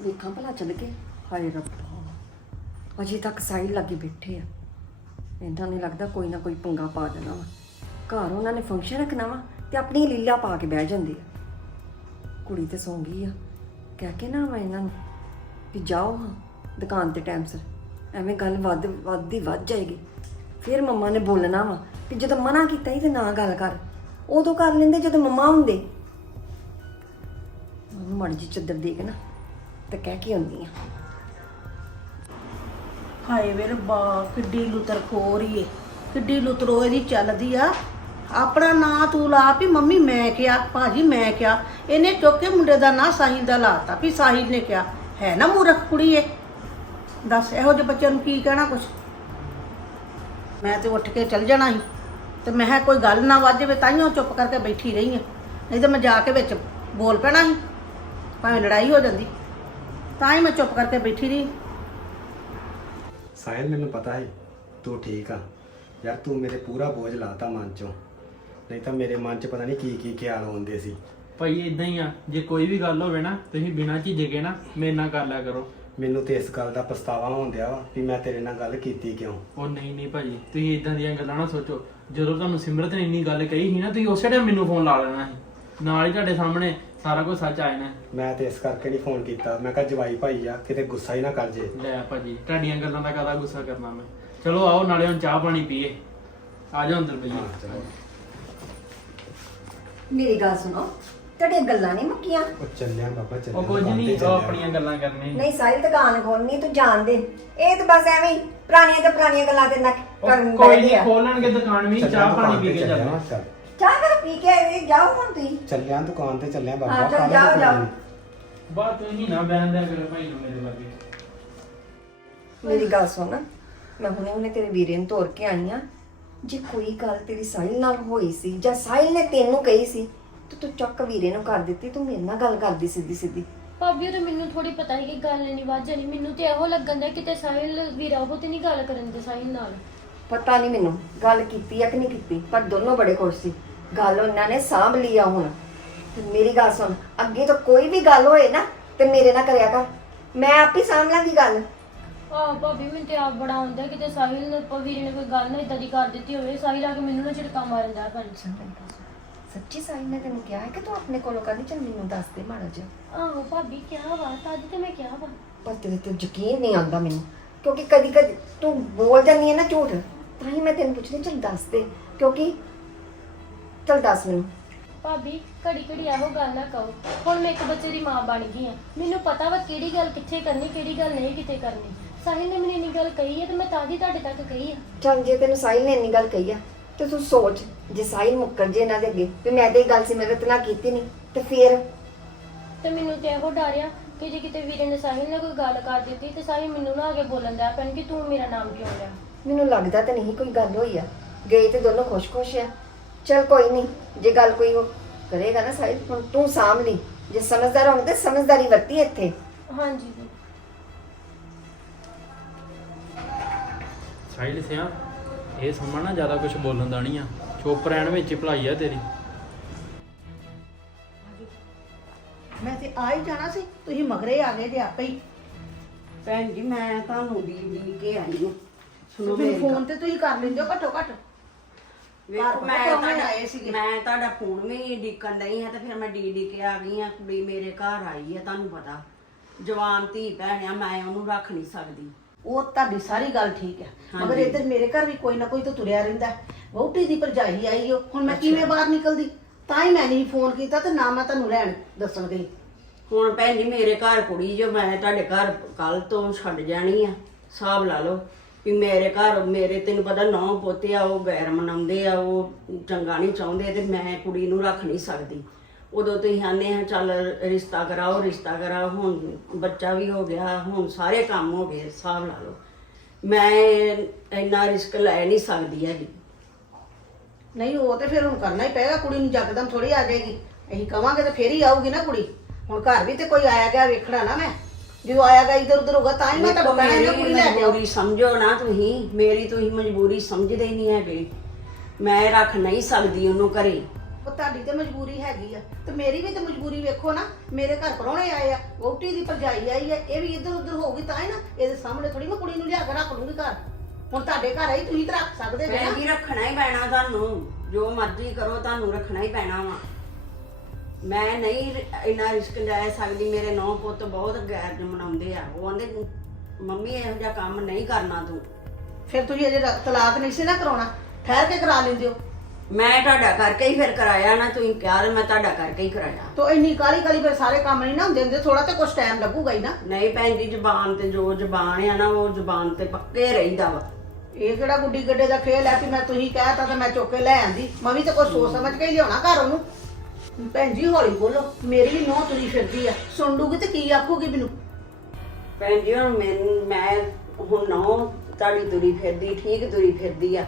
ਵੇਖਾਂ ਭਲਾ ਚੱਲ ਕੇ ਹਾਏ ਰੱਬਾ। ਅਜੇ ਤੱਕ ਸਾਈਡ ਲੱਗੇ ਬੈਠੇ ਆ। ਇਹਨਾਂ ਨੇ ਲੱਗਦਾ ਕੋਈ ਨਾ ਕੋਈ ਪੰਗਾ ਪਾ ਦੇਣਾ ਵਾ। ਘਰ ਉਹਨਾਂ ਨੇ ਫੰਕਸ਼ਨ ਰੱਖਣਾ ਵਾ ਤੇ ਆਪਣੀ ਲੀਲਾ ਪਾ ਕੇ ਬਹਿ ਜਾਂਦੇ ਆ। ਕੁੜੀ ਤੇ ਸੌਂ ਗਈ ਆ। ਕਹਿ ਕੇ ਨਾ ਵਾ ਇਹਨਾਂ ਨੂੰ ਵੀ ਜਾਓ ਹਾਂ ਦੁਕਾਨ ਤੇ ਟਾਈਮ ਸਿਰ। ਐਵੇਂ ਗੱਲ ਵੱਧ ਵੱਧਦੀ ਵੱਧ ਜਾਏਗੀ। ਫਿਰ ਮੰਮਾ ਨੇ ਬੋਲਣਾ ਵਾ ਵੀ ਜਦੋਂ ਮਨਾ ਕੀਤਾ ਹੀ ਤੇ ਨਾ ਗੱਲ ਕਰ। ਉਦੋਂ ਕਰ ਲੈਂਦੇ ਜਦੋਂ ਮੰਮਾ ਹੁੰਦੇ। ਉਹਨੂੰ ਮੜ ਜੀ ਚੱਦਰ ਦੇ ਕੇ ਨਾ ਤੇ ਕਹਿ ਕੇ ਆਉਂਦੀ ਆ ਹਾਏ ਵੇ ਰੱਬਾ, ਕਿੱਡੀ ਲੁਤਰ ਖੋਰੀ ਏ। ਕਿੱਡੀ ਲੁਤਰੋ ਇਹਦੀ ਚੱਲਦੀ ਆ। ਆਪਣਾ ਨਾਂ ਤੂੰ ਲਾ ਵੀ ਮੰਮੀ ਮੈਂ ਕਿਹਾ, ਭਾਜੀ ਮੈਂ ਕਿਹਾ। ਇਹਨੇ ਚੁੱਕ ਕੇ ਮੁੰਡੇ ਦਾ ਨਾਂ ਸਾਹਿਲ ਦਾ ਲਾਤਾ ਵੀ ਸਾਹਿਲ ਨੇ ਕਿਹਾ। ਹੈ ਨਾ ਮੂਰਖ ਕੁੜੀ ਏ। ਦੱਸ, ਇਹੋ ਜਿਹੇ ਬੱਚਿਆਂ ਨੂੰ ਕੀ ਕਹਿਣਾ ਕੁਛ? ਮੈਂ ਤੇ ਉੱਠ ਕੇ ਚੱਲ ਜਾਣਾ ਸੀ। ਤੇ ਮੈਂ ਕਿਹਾ, ਕੋਈ ਗੱਲ ਨਾ ਵੱਜ ਜਾਵੇ ਤਾਈਓ ਚੁੱਪ ਕਰਕੇ ਬੈਠੀ ਰਹੀ ਆ। ਨਹੀਂ ਤਾਂ ਮੈਂ ਜਾ ਕੇ ਵਿੱਚ ਬੋਲ ਪੈਣਾ ਸੀ। ਭਾਵੇਂ ਲੜਾਈ ਹੋ ਜਾਂਦੀ। ਤਾਂ ਹੀ ਮੈਂ ਚੁੱਪ ਕਰਕੇ ਬੈਠੀ ਰਹੀ। ਸਾਹਿਲ ਮੈਨੂੰ ਪਤਾ ਹੈ ਤੂੰ ਠੀਕ ਆ। ਯਾਰ ਤੂੰ ਮੇਰੇ ਪੂਰਾ ਬੋਝ ਲਾਤਾ ਮਨ ਚੋਂ। ਨਹੀਂ ਤਾਂ ਮੇਰੇ ਮਨ 'ਚ ਪਤਾ ਨਹੀਂ ਕੀ ਕੀ ਖਿਆਲ ਆਉਂਦੇ ਸੀ। ਭਾਈ ਇਦਾਂ ਹੀ ਆ। ਜੇ ਕੋਈ ਵੀ ਗੱਲ ਹੋਵੇ ਨਾ ਤੁਸੀਂ ਬਿਨਾਂ ਝਿਜਕੇ ਨਾ ਮੇਰੇ ਨਾਲ ਕਰ ਲਿਆ ਕਰੋ। ਮੈਨੂੰ ਤੇ ਇਸ ਗੱਲ ਦਾ ਪਛਤਾਵਾ ਹੁੰਦਿਆ ਵਾ ਵੀ ਮੈਂ ਤੇਰੇ ਨਾਲ ਗੱਲ ਕੀਤੀ ਕਿਉਂ? ਉਹ ਨਹੀਂ ਨਹੀਂ ਭਾਜੀ ਤੁਸੀਂ ਇਦਾਂ ਦੀਆਂ ਗੱਲਾਂ ਨਾ ਸੋਚੋ। ਜਦੋਂ ਤੁਹਾਨੂੰ ਸਿਮਰਤ ਨੇ ਇੰਨੀ ਗੱਲ ਕਹੀ ਸੀ ਨਾ ਤੁਸੀਂ ਉਸੇ ਟਾਈਮ ਮੈਨੂੰ ਫੋਨ ਲਾ ਲੈਣਾ ਸੀ। ਨਾਲ ਹੀ ਤੁਹਾਡੇ ਸਾਹਮਣੇ ਸਾਰਾ ਕੁਝ ਸੱਚ ਆ ਜਾਣਾ ਮੈਂ ਤੇ ਇਸ ਕਰਕੇ ਨਹੀਂ ਫੋਨ ਕੀਤਾ। ਮੈਂ ਕਿਹਾ ਜਵਾਈ ਭਾਈ ਆ ਕਿਤੇ ਗੁੱਸਾ ਹੀ ਨਾ ਕਰ ਜੇ। ਲੈ ਭਾਜੀ ਤੁਹਾਡੀਆਂ ਗੱਲਾਂ ਦਾ ਕਾਹਦਾ ਗੁੱਸਾ ਕਰਨਾ ਮੈਂ। ਚਲੋ ਆਓ ਨਾਲੇ ਹੁਣ ਚਾਹ ਪਾਣੀ ਪੀਏ। ਆ ਜਾਓ ਅੰਦਰ ਹਾਂ ਮੇਰੀ ਗੱਲ ਸੁਣੋ ਤੁਹਾਡੀਆਂ ਗੱਲਾਂ ਨਹੀਂ ਮੁੱਕੀਆਂ? ਉਹ ਚੱਲਿਆ ਬਾਬਾ ਚੱਲਿਆ ਉਹ ਕੁਝ ਦੁਕਾਨ ਤੇ ਨਹੀਂ ਉਹ ਚੱਲਿਆ। ਆਪਣੀਆਂ ਗੱਲਾਂ ਕਰਨੇ ਨਹੀਂ ਸਾਰੀ ਦੁਕਾਨ ਖੋਲਣੀ ਤੂੰ ਜਾਣ ਦੇ। ਇਹ ਤਾਂ ਬਸ ਐਵੇਂ ਹੀ ਪੁਰਾਣੀਆਂ ਤੇ ਪੁਰਾਣੀਆਂ ਗੱਲਾਂ ਤੇ ਨੱਕ ਕਰਨ ਉਹ ਕੋਈ ਬੈਠੇ ਨਹੀਂ ਆ। ਖੋਲਣਗੇ ਦੁਕਾਨ ਵੀ ਚੱਲਿਆ ਚਾਹ ਪਾਣੀ ਪੀ ਤੇ ਕੇ ਚੱਲਿਆ, ਚੱਲਣਾ ਚੱਲ। ਚਾਹ ਕਰ ਪੀ ਕੇ ਆਏ ਜਾਓ ਹੁਣ ਤੁਸੀਂ। ਚੱਲਿਆ ਦੁਕਾਨ ਤੇ ਚੱਲਿਆ ਬਾਬਾ ਹਾਂ, ਚੱਲ ਜਾਓ, ਜਾਓ। ਬਾਤ ਤੁਸੀਂ ਨਾ ਬਹਿਣ ਦਿਆ ਕਰੋ ਭਾਈ ਨੂੰ ਮੇਰੇ ਲਾਗੇ ਮੇਰੀ ਗੱਲ ਸੁਣ। ਮੈਂ ਹੁਣੇ ਹੁਣੇ ਤੇਰੇ ਵੀਰੇ ਨੂੰ ਤੋਰ ਕੇ ਆਈ ਆ। ਜੇ ਕੋਈ ਗੱਲ ਤੇਰੀ ਸਾਹਿਲ ਨਾਲ ਹੋਈ ਸੀ ਜਾਂ ਸਾਹਿਲ ਨੇ ਤੈਨੂੰ ਕਹੀ ਸੀ ਤੇ ਤੂੰ ਚੱਕ ਵੀਰੇ ਨੂੰ ਕਰ ਦਿੱਤੀ। ਤੂੰ ਮੇਰੇ ਨਾਲ ਗੱਲ ਕਰਦੀ ਸਿੱਧੀ ਸਿੱਧੀ। ਭਾਬੀ ਉਹ ਤਾਂ ਮੈਨੂੰ ਥੋੜੀ ਪਤਾ ਸੀ ਕਿ ਗੱਲ ਨਹੀਂ ਵੱਜ ਜਾਣੀ ਮੈਨੂੰ ਤੇ ਇਹੋ ਲੱਗਣ ਦਾ ਕਿਤੇ ਸਾਹਿਲ ਵੀਰਾ ਉਹ ਤੇ ਨਹੀਂ ਗੱਲ ਕਰਨ ਦੇ ਸਾਹਿਲ ਨਾਲ। ਪਤਾ ਨਹੀਂ ਮੈਨੂੰ। ਗੱਲ ਕੀਤੀ ਆ ਕਿ ਨਹੀਂ ਕੀਤੀ ਪਰ ਦੋਨੋਂ ਬੜੇ ਖੁਸ਼ ਸੀ। ਗੱਲ ਉਹਨਾਂ ਨੇ ਸਾਂਭ ਲਈ ਆ ਹੁਣ। ਤੇ ਮੇਰੀ ਗੱਲ ਸੁਣ ਅੱਗੇ ਤੋਂ ਕੋਈ ਵੀ ਗੱਲ ਹੋਏ ਨਾ ਤੇ ਮੇਰੇ ਨਾਲ ਕਰਿਆ ਕਰ। ਮੈਂ ਆਪ ਹੀ ਸਾਂਭ ਲਾਂਗੀ ਗੱਲ। ਆਹ ਭਾਬੀ ਮੈਨੂੰ ਤੇ ਆਪ ਬੜਾ ਹੁੰਦਾ ਕਿਤੇ ਸਾਹਿਲ ਨੇ ਪ- ਵੀਰੇ ਨੇ ਕੋਈ ਗੱਲ ਨਾ ਇਦਾਂ ਦੀ ਕਰ ਦਿੱਤੀ ਹੋਵੇ ਸਾਹਿਲ ਆ ਕੇ ਮੈਨੂੰ ਨਾ ਝਟਕਾ ਮਾਰਨ ਦਾ ਭੈਣ ਸੱਚੀ ਸਾਹਿਲ ਨੇ ਤੈਨੂੰ ਕਿਹਾ ਹੈ ਕਿ ਤੂੰ ਆਪਣੇ ਕੋਲੋਂ ਕਰਨੀ ਚੱਲ ਮੈਨੂੰ ਦੱਸ ਦੇ ਮਾੜਾ ਜਿਹਾ? ਆਹੋ ਭਾਬੀ ਕਿਹਾ ਵਾ ਤਦ ਤੇ ਮੈਂ ਕਿਹਾ ਵਾ। ਪਰ ਤੇਰੇ ਤੇ ਯਕੀਨ ਨਹੀਂ ਆਉਂਦਾ ਮੈਨੂੰ ਕਿਉਂਕਿ ਕਦੀ ਕਦੀ ਤੂੰ ਬੋਲ ਜਾਂਦੀ ਹੈ ਨਾ ਝੂਠ। ਤਾਂ ਹੀ ਮੈਂ ਤੈਨੂੰ ਪੁੱਛਦੀ ਚੱਲ ਦੱਸ ਦੇ ਕਿਉਂਕਿ ਚੱਲ ਦੱਸ ਮੈਨੂੰ। ਭਾਬੀ ਘੜੀ ਘੜੀ ਇਹੋ ਗੱਲ ਨਾ ਕਹੋ। ਹੁਣ ਮੈਂ ਇੱਕ ਬੱਚੇ ਦੀ ਮਾਂ ਬਣ ਗਈ ਆ ਮੈਨੂੰ ਪਤਾ ਵਾ ਕਿਹੜੀ ਗੱਲ ਕਿੱਥੇ ਕਰਨੀ ਕਿਹੜੀ ਗੱਲ ਨਹੀਂ ਕਿੱਥੇ ਕਰਨੀ। ਸਾਹਿਲ ਨੇ ਮੈਨੂੰ ਇੰਨੀ ਗੱਲ ਕਹੀ ਹੈ ਤੇ ਮੈਂ ਤਾਂ ਹੀ ਤੁਹਾਡੇ ਤੱਕ ਕਹੀ ਆ। ਚੱਲ ਜੇ ਤੈਨੂੰ ਸਾਹਿਲ ਨੇ ਇੰਨੀ ਗੱਲ ਕਹੀ ਆ ਤੇ ਤੂੰ ਸੋਚ ਜੇ ਸਾਹਿਲ ਮੁੱਕਰ ਜੇ ਇਹਨਾਂ ਦੇ ਅੱਗੇ ਵੀ ਮੈਂ ਤੇ ਇਹ ਗੱਲ ਸੀ ਮੇਰੇ ਨਾਲ ਕੀਤੀ ਨਹੀਂ ਤੇ ਫੇਰ? ਤੇ ਮੈਨੂੰ ਤੇ ਇਹੋ ਡਰਿਆ ਕਿ ਜੇ ਕਿਤੇ ਵੀਰੇ ਨੇ ਸਾਹਿਲ ਨਾਲ ਕੋਈ ਗੱਲ ਕਰ ਦਿੱਤੀ ਤੇ ਸਾਹਿਲ ਮੈਨੂੰ ਨਾ ਆ ਕੇ ਬੋਲਣ ਦਾ ਪੈਣ ਕਿ ਤੂੰ ਮੇਰਾ ਨਾਮ ਕਿਉਂ ਲਿਆ। ਮੈਨੂੰ ਲੱਗਦਾ ਤਾਂ ਨਹੀਂ ਕੋਈ ਗੱਲ ਹੋਈ ਆ। ਗਏ ਤੇ ਦੋਨੋਂ ਖੁਸ਼-ਖੁਸ਼ ਆ। ਚੱਲ ਕੋਈ ਨਹੀਂ ਜੇ ਗੱਲ ਕੋਈ ਉਹ ਕਰੇਗਾ ਨਾ ਸਾਹਿਲ ਹੁਣ ਤੂੰ ਸਾਂਭ ਲਈ। ਜੇ ਸਮਝਦਾਰ ਹੋਣ ਤੇ ਸਮਝਦਾਰੀ ਵਰਤੀ ਇੱਥੇ। ਹਾਂਜੀ ਜੀ। ਸਾਈਡ ਸਿਆ ਇਹ ਸਮਾਂ ਨਾ ਜ਼ਿਆਦਾ ਕੁਝ ਬੋਲਣ ਦਾ ਨਹੀਂ ਆ। ਚੁੱਪ ਰਹਿਣ ਵਿੱਚ ਹੀ ਭਲਾਈ ਆ ਤੇਰੀ। ਮੈਂ ਤੇ ਆ ਹੀ ਜਾਣਾ ਸੀ ਤੁਸੀਂ ਮਗਰੇ ਆ ਗਏ ਜੇ ਆਪੇ ਹੀ। ਭੈਣ ਜੀ ਮੈਂ ਤੁਹਾਨੂੰ ਦੀ ਦੀ ਕੇ ਆਈ ਹਾਂ। ਸੁਣੋ ਤੇ ਮੇਰੀ ਫੋਨ। ਤੇ ਤੁਸੀਂ ਕਰ ਲੈਂਦੇ ਹੋ ਘੱਟੋ ਘੱਟ ਵੇਖੋ ਘਰ ਮੈਂ ਪਤਾ ਨਹੀਂ ਤੁਹਾਡਾ ਆਏ ਸੀਗੇ। ਮੈਂ ਤੁਹਾਡਾ ਫੋਨ ਵੀ ਡੀਕਣ ਡਈ ਹਾਂ ਤੇ ਫਿਰ ਮੈਂ ਡੀ ਡੀ ਕੇ ਆ ਗਈ ਹਾਂ ਕੁੜੀ ਮੇਰੇ ਘਰ ਆਈ ਹੈ ਤੁਹਾਨੂੰ ਪਤਾ ਜਵਾਨ ਧੀ ਭੈਣ ਆ ਮੈਂ ਉਹਨੂੰ ਰੱਖ ਨਹੀਂ ਸਕਦੀ ਉਹ ਤੁਹਾਡੀ ਸਾਰੀ ਗੱਲ ਠੀਕ ਹੈ ਹਾਂਜੀ। ਮਗਰ ਇੱਧਰ ਮੇਰੇ ਘਰ ਵੀ ਕੋਈ ਨਾ ਕੋਈ ਤਾਂ ਤੁਰਿਆ ਰਹਿੰਦਾ ਹੈ। ਵਹੁਟੀ ਦੀ ਭਰਜਾਈ ਆਈ ਓ ਹੁਣ ਮੈਂ ਕਿਵੇਂ ਬਾਹਰ ਨਿਕਲਦੀ ਤਾਂ ਹੀ ਮੈਂ ਨਹੀਂ ਫੋਨ ਕੀਤਾ ਤੇ ਨਾ ਮੈਂ ਤੁਹਾਨੂੰ ਲੈਣ ਦੱਸਣ ਗਈ ਹੁਣ ਭੈਣ ਜੀ ਮੇਰੇ ਘਰ ਕੁੜੀ ਜੋ ਮੈਂ ਤੁਹਾਡੇ ਘਰ ਕੱਲ ਤੋਂ ਛੱਡ ਜਾਣੀ ਆ ਹਿਸਾਬ ਲਾ ਲਓ ਵੀ ਮੇਰੇ ਘਰ, ਮੇਰੇ ਤੈਨੂੰ ਪਤਾ ਨੌ ਪੋਤੇ ਆ, ਉਹ ਗੈਰ ਮਨਾਉਂਦੇ ਆ, ਉਹ ਚੰਗਾ ਨਹੀਂ ਚਾਹੁੰਦੇ ਤੇ ਮੈਂ ਕੁੜੀ ਨੂੰ ਰੱਖ ਨਹੀਂ ਸਕਦੀ। ਉਦੋਂ ਤੁਸੀਂ ਆਨੇ ਆ, ਚੱਲ ਰਿਸ਼ਤਾ ਕਰਾਓ ਰਿਸ਼ਤਾ ਕਰਾਓ, ਹੁਣ ਬੱਚਾ ਵੀ ਹੋ ਗਿਆ, ਹੁਣ ਸਾਰੇ ਕੰਮ ਹੋ ਗਏ ਹਿਸਾਬ ਲਾ ਲਓ। ਮੈਂ ਇੰਨਾ ਰਿਸਕ ਲੈ ਨਹੀਂ ਸਕਦੀ ਹੈਗੀ। ਨਹੀਂ, ਉਹ ਤੇ ਫਿਰ ਹੁਣ ਕਰਨਾ ਹੀ ਪਏਗਾ, ਕੁੜੀ ਨੂੰ ਜੱਕਦਮ ਥੋੜੀ ਆ ਜਾਏਗੀ। ਅਸੀਂ ਕਵਾਂਗੇ ਤਾਂ ਫੇਰ ਹੀ ਆਊਗੀ ਨਾ ਕੁੜੀ। ਹੁਣ ਘਰ ਵੀ ਤੇ ਕੋਈ ਆਇਆ ਗਿਆ, ਵੇਖਣਾ ਨਾ ਮੈਂ। ਜਦੋਂ ਆਇਆ ਗਿਆ ਇਧਰ ਉਧਰ ਹੋਗਾ ਤਾਂ ਹੀ ਮੈਂ ਤੁਹਾਨੂੰ ਕਹਿਣਾ ਮੇਰੀ ਕੁੜੀ ਲੈ ਕੇ ਮਜਬੂਰੀ ਸਮਝੋ ਨਾ ਤੁਸੀਂ ਮੇਰੀ ਤੁਸੀਂ ਮਜਬੂਰੀ ਸਮਝਦੇ ਹੀ ਨਹੀਂ ਹੈਗੇ। ਮੈਂ ਰੱਖ ਨਹੀਂ ਸਕਦੀ ਉਹਨੂੰ ਘਰੇ। ਉਹ ਤੁਹਾਡੀ ਤੇ ਮਜਬੂਰੀ ਹੈਗੀ ਆ ਤੇ ਮੇਰੀ ਵੀ ਤੇ ਮਜਬੂਰੀ ਵੇਖੋ ਨਾ ਮੇਰੇ ਘਰ ਪ੍ਰਾਹੁਣੇ ਆਏ ਆ ਵਹੁਟੀ ਦੀ ਭਰਜਾਈ ਆਈ ਆ ਇਹ ਵੀ ਇੱਧਰ ਉੱਧਰ ਹੋਊਗੀ ਤਾਂ ਹੀ ਨਾ ਇਹਦੇ ਸਾਹਮਣੇ ਥੋੜੀ ਮੈਂ ਕੁੜੀ ਨੂੰ ਲਿਆ ਕੇ ਰੱਖ ਲੂੰਗੀ ਘਰ। ਹੁਣ ਤੁਹਾਡੇ ਘਰ ਆਈ ਤੁਸੀਂ ਤਾਂ ਰੱਖ ਸਕਦੇ ਜੇ ਨਾ। ਭੈਣ ਜੀ ਰੱਖਣਾ ਹੀ ਪੈਣਾ ਤੁਹਾਨੂੰ ਜੋ ਮਰਜ਼ੀ ਕਰੋ ਤੁਹਾਨੂੰ ਰੱਖਣਾ ਹੀ ਪੈਣਾ ਵਾ। ਮੈਂ ਨਹੀਂ ਇੰਨਾ ਰਿਸਕ ਲੈ ਸਕਦੀ ਮੇਰੇ ਨੌ ਪੁੱਤ ਬਹੁਤ ਗੈਰ ਮਨਾਉਂਦੇ ਆ। ਉਹ ਕਹਿੰਦੇ ਮੰਮੀ ਇਹੋ ਜਿਹਾ ਕੰਮ ਨਹੀਂ ਕਰਨਾ ਤੂੰ। ਫਿਰ ਤੁਸੀਂ ਅਜੇ ਰ- ਤਲਾਕ ਨਹੀਂ ਸੀ ਨਾ ਕਰਾਉਣਾ? ਠਹਿਰ ਕੇ ਕਰਾ ਲੈਂਦੇ ਹੋ। ਮੈਂ ਤੁਹਾਡਾ ਕਰਕੇ ਹੀ ਫਿਰ ਕਰਾਇਆ ਨਾ ਤੁਸੀਂ ਕਿਹਾ ਤੇ ਮੈਂ ਤੁਹਾਡਾ ਕਰਕੇ ਹੀ ਕਰਾਇਆ। ਤੋ ਇੰਨੀ ਕਾਲੀ ਕਾਲੀ ਫਿਰ ਸਾਰੇ ਕੰਮ ਨਹੀਂ ਨਾ ਹੁੰਦੇ ਹੁੰਦੇ ਥੋੜਾ ਤੇ ਕੁਝ ਟਾਈਮ ਲੱਗੂਗਾ ਹੀ ਨਾ। ਨਹੀਂ ਭੈਣ ਜੀ ਜ਼ਬਾਨ ਤੇ ਜੋ ਜ਼ਬਾਨ ਆ ਨਾ ਉਹ ਜ਼ਬਾਨ ਤੇ ਪੱਕੇ ਰਹਿੰਦਾ ਵਾ। ਇਹ ਕਿਹੜਾ ਗੁੱਡੀ ਗੱਡੇ ਦਾ ਖੇਲ ਹੈ ਕਿ ਮੈਂ ਤੁਸੀਂ ਕਹਿਤਾ ਤਾਂ ਮੈਂ ਚੁੱਕ ਕੇ ਲੈ ਆਂਦੀ। ਮੈਂ ਵੀ ਤਾਂ ਕੁਝ ਸੋਚ ਸਮਝ ਕੇ ਹੀ ਲਿਆਉਣਾ ਘਰ ਉਹਨੂੰ। ਭੈਣ ਜੀ ਹੌਲੀ ਬੋਲੋ। ਮੇਰੀ ਵੀ ਨੋਹ ਤੁਰੀ ਫਿਰਦੀ ਆ। ਸੁਣ ਲੂਗੀ ਤੇ ਕੀ ਆਖੂਗੀ ਮੈਨੂੰ? ਭੈਣ ਜੀ ਹੁਣ ਮੈਨੂੰ ਮੈਂ ਹੁਣ ਨੌ ਤੁਹਾਡੀ ਤੁਰੀ ਫਿਰਦੀ ਠੀਕ ਤੁਰੀ ਫਿਰਦੀ ਆ।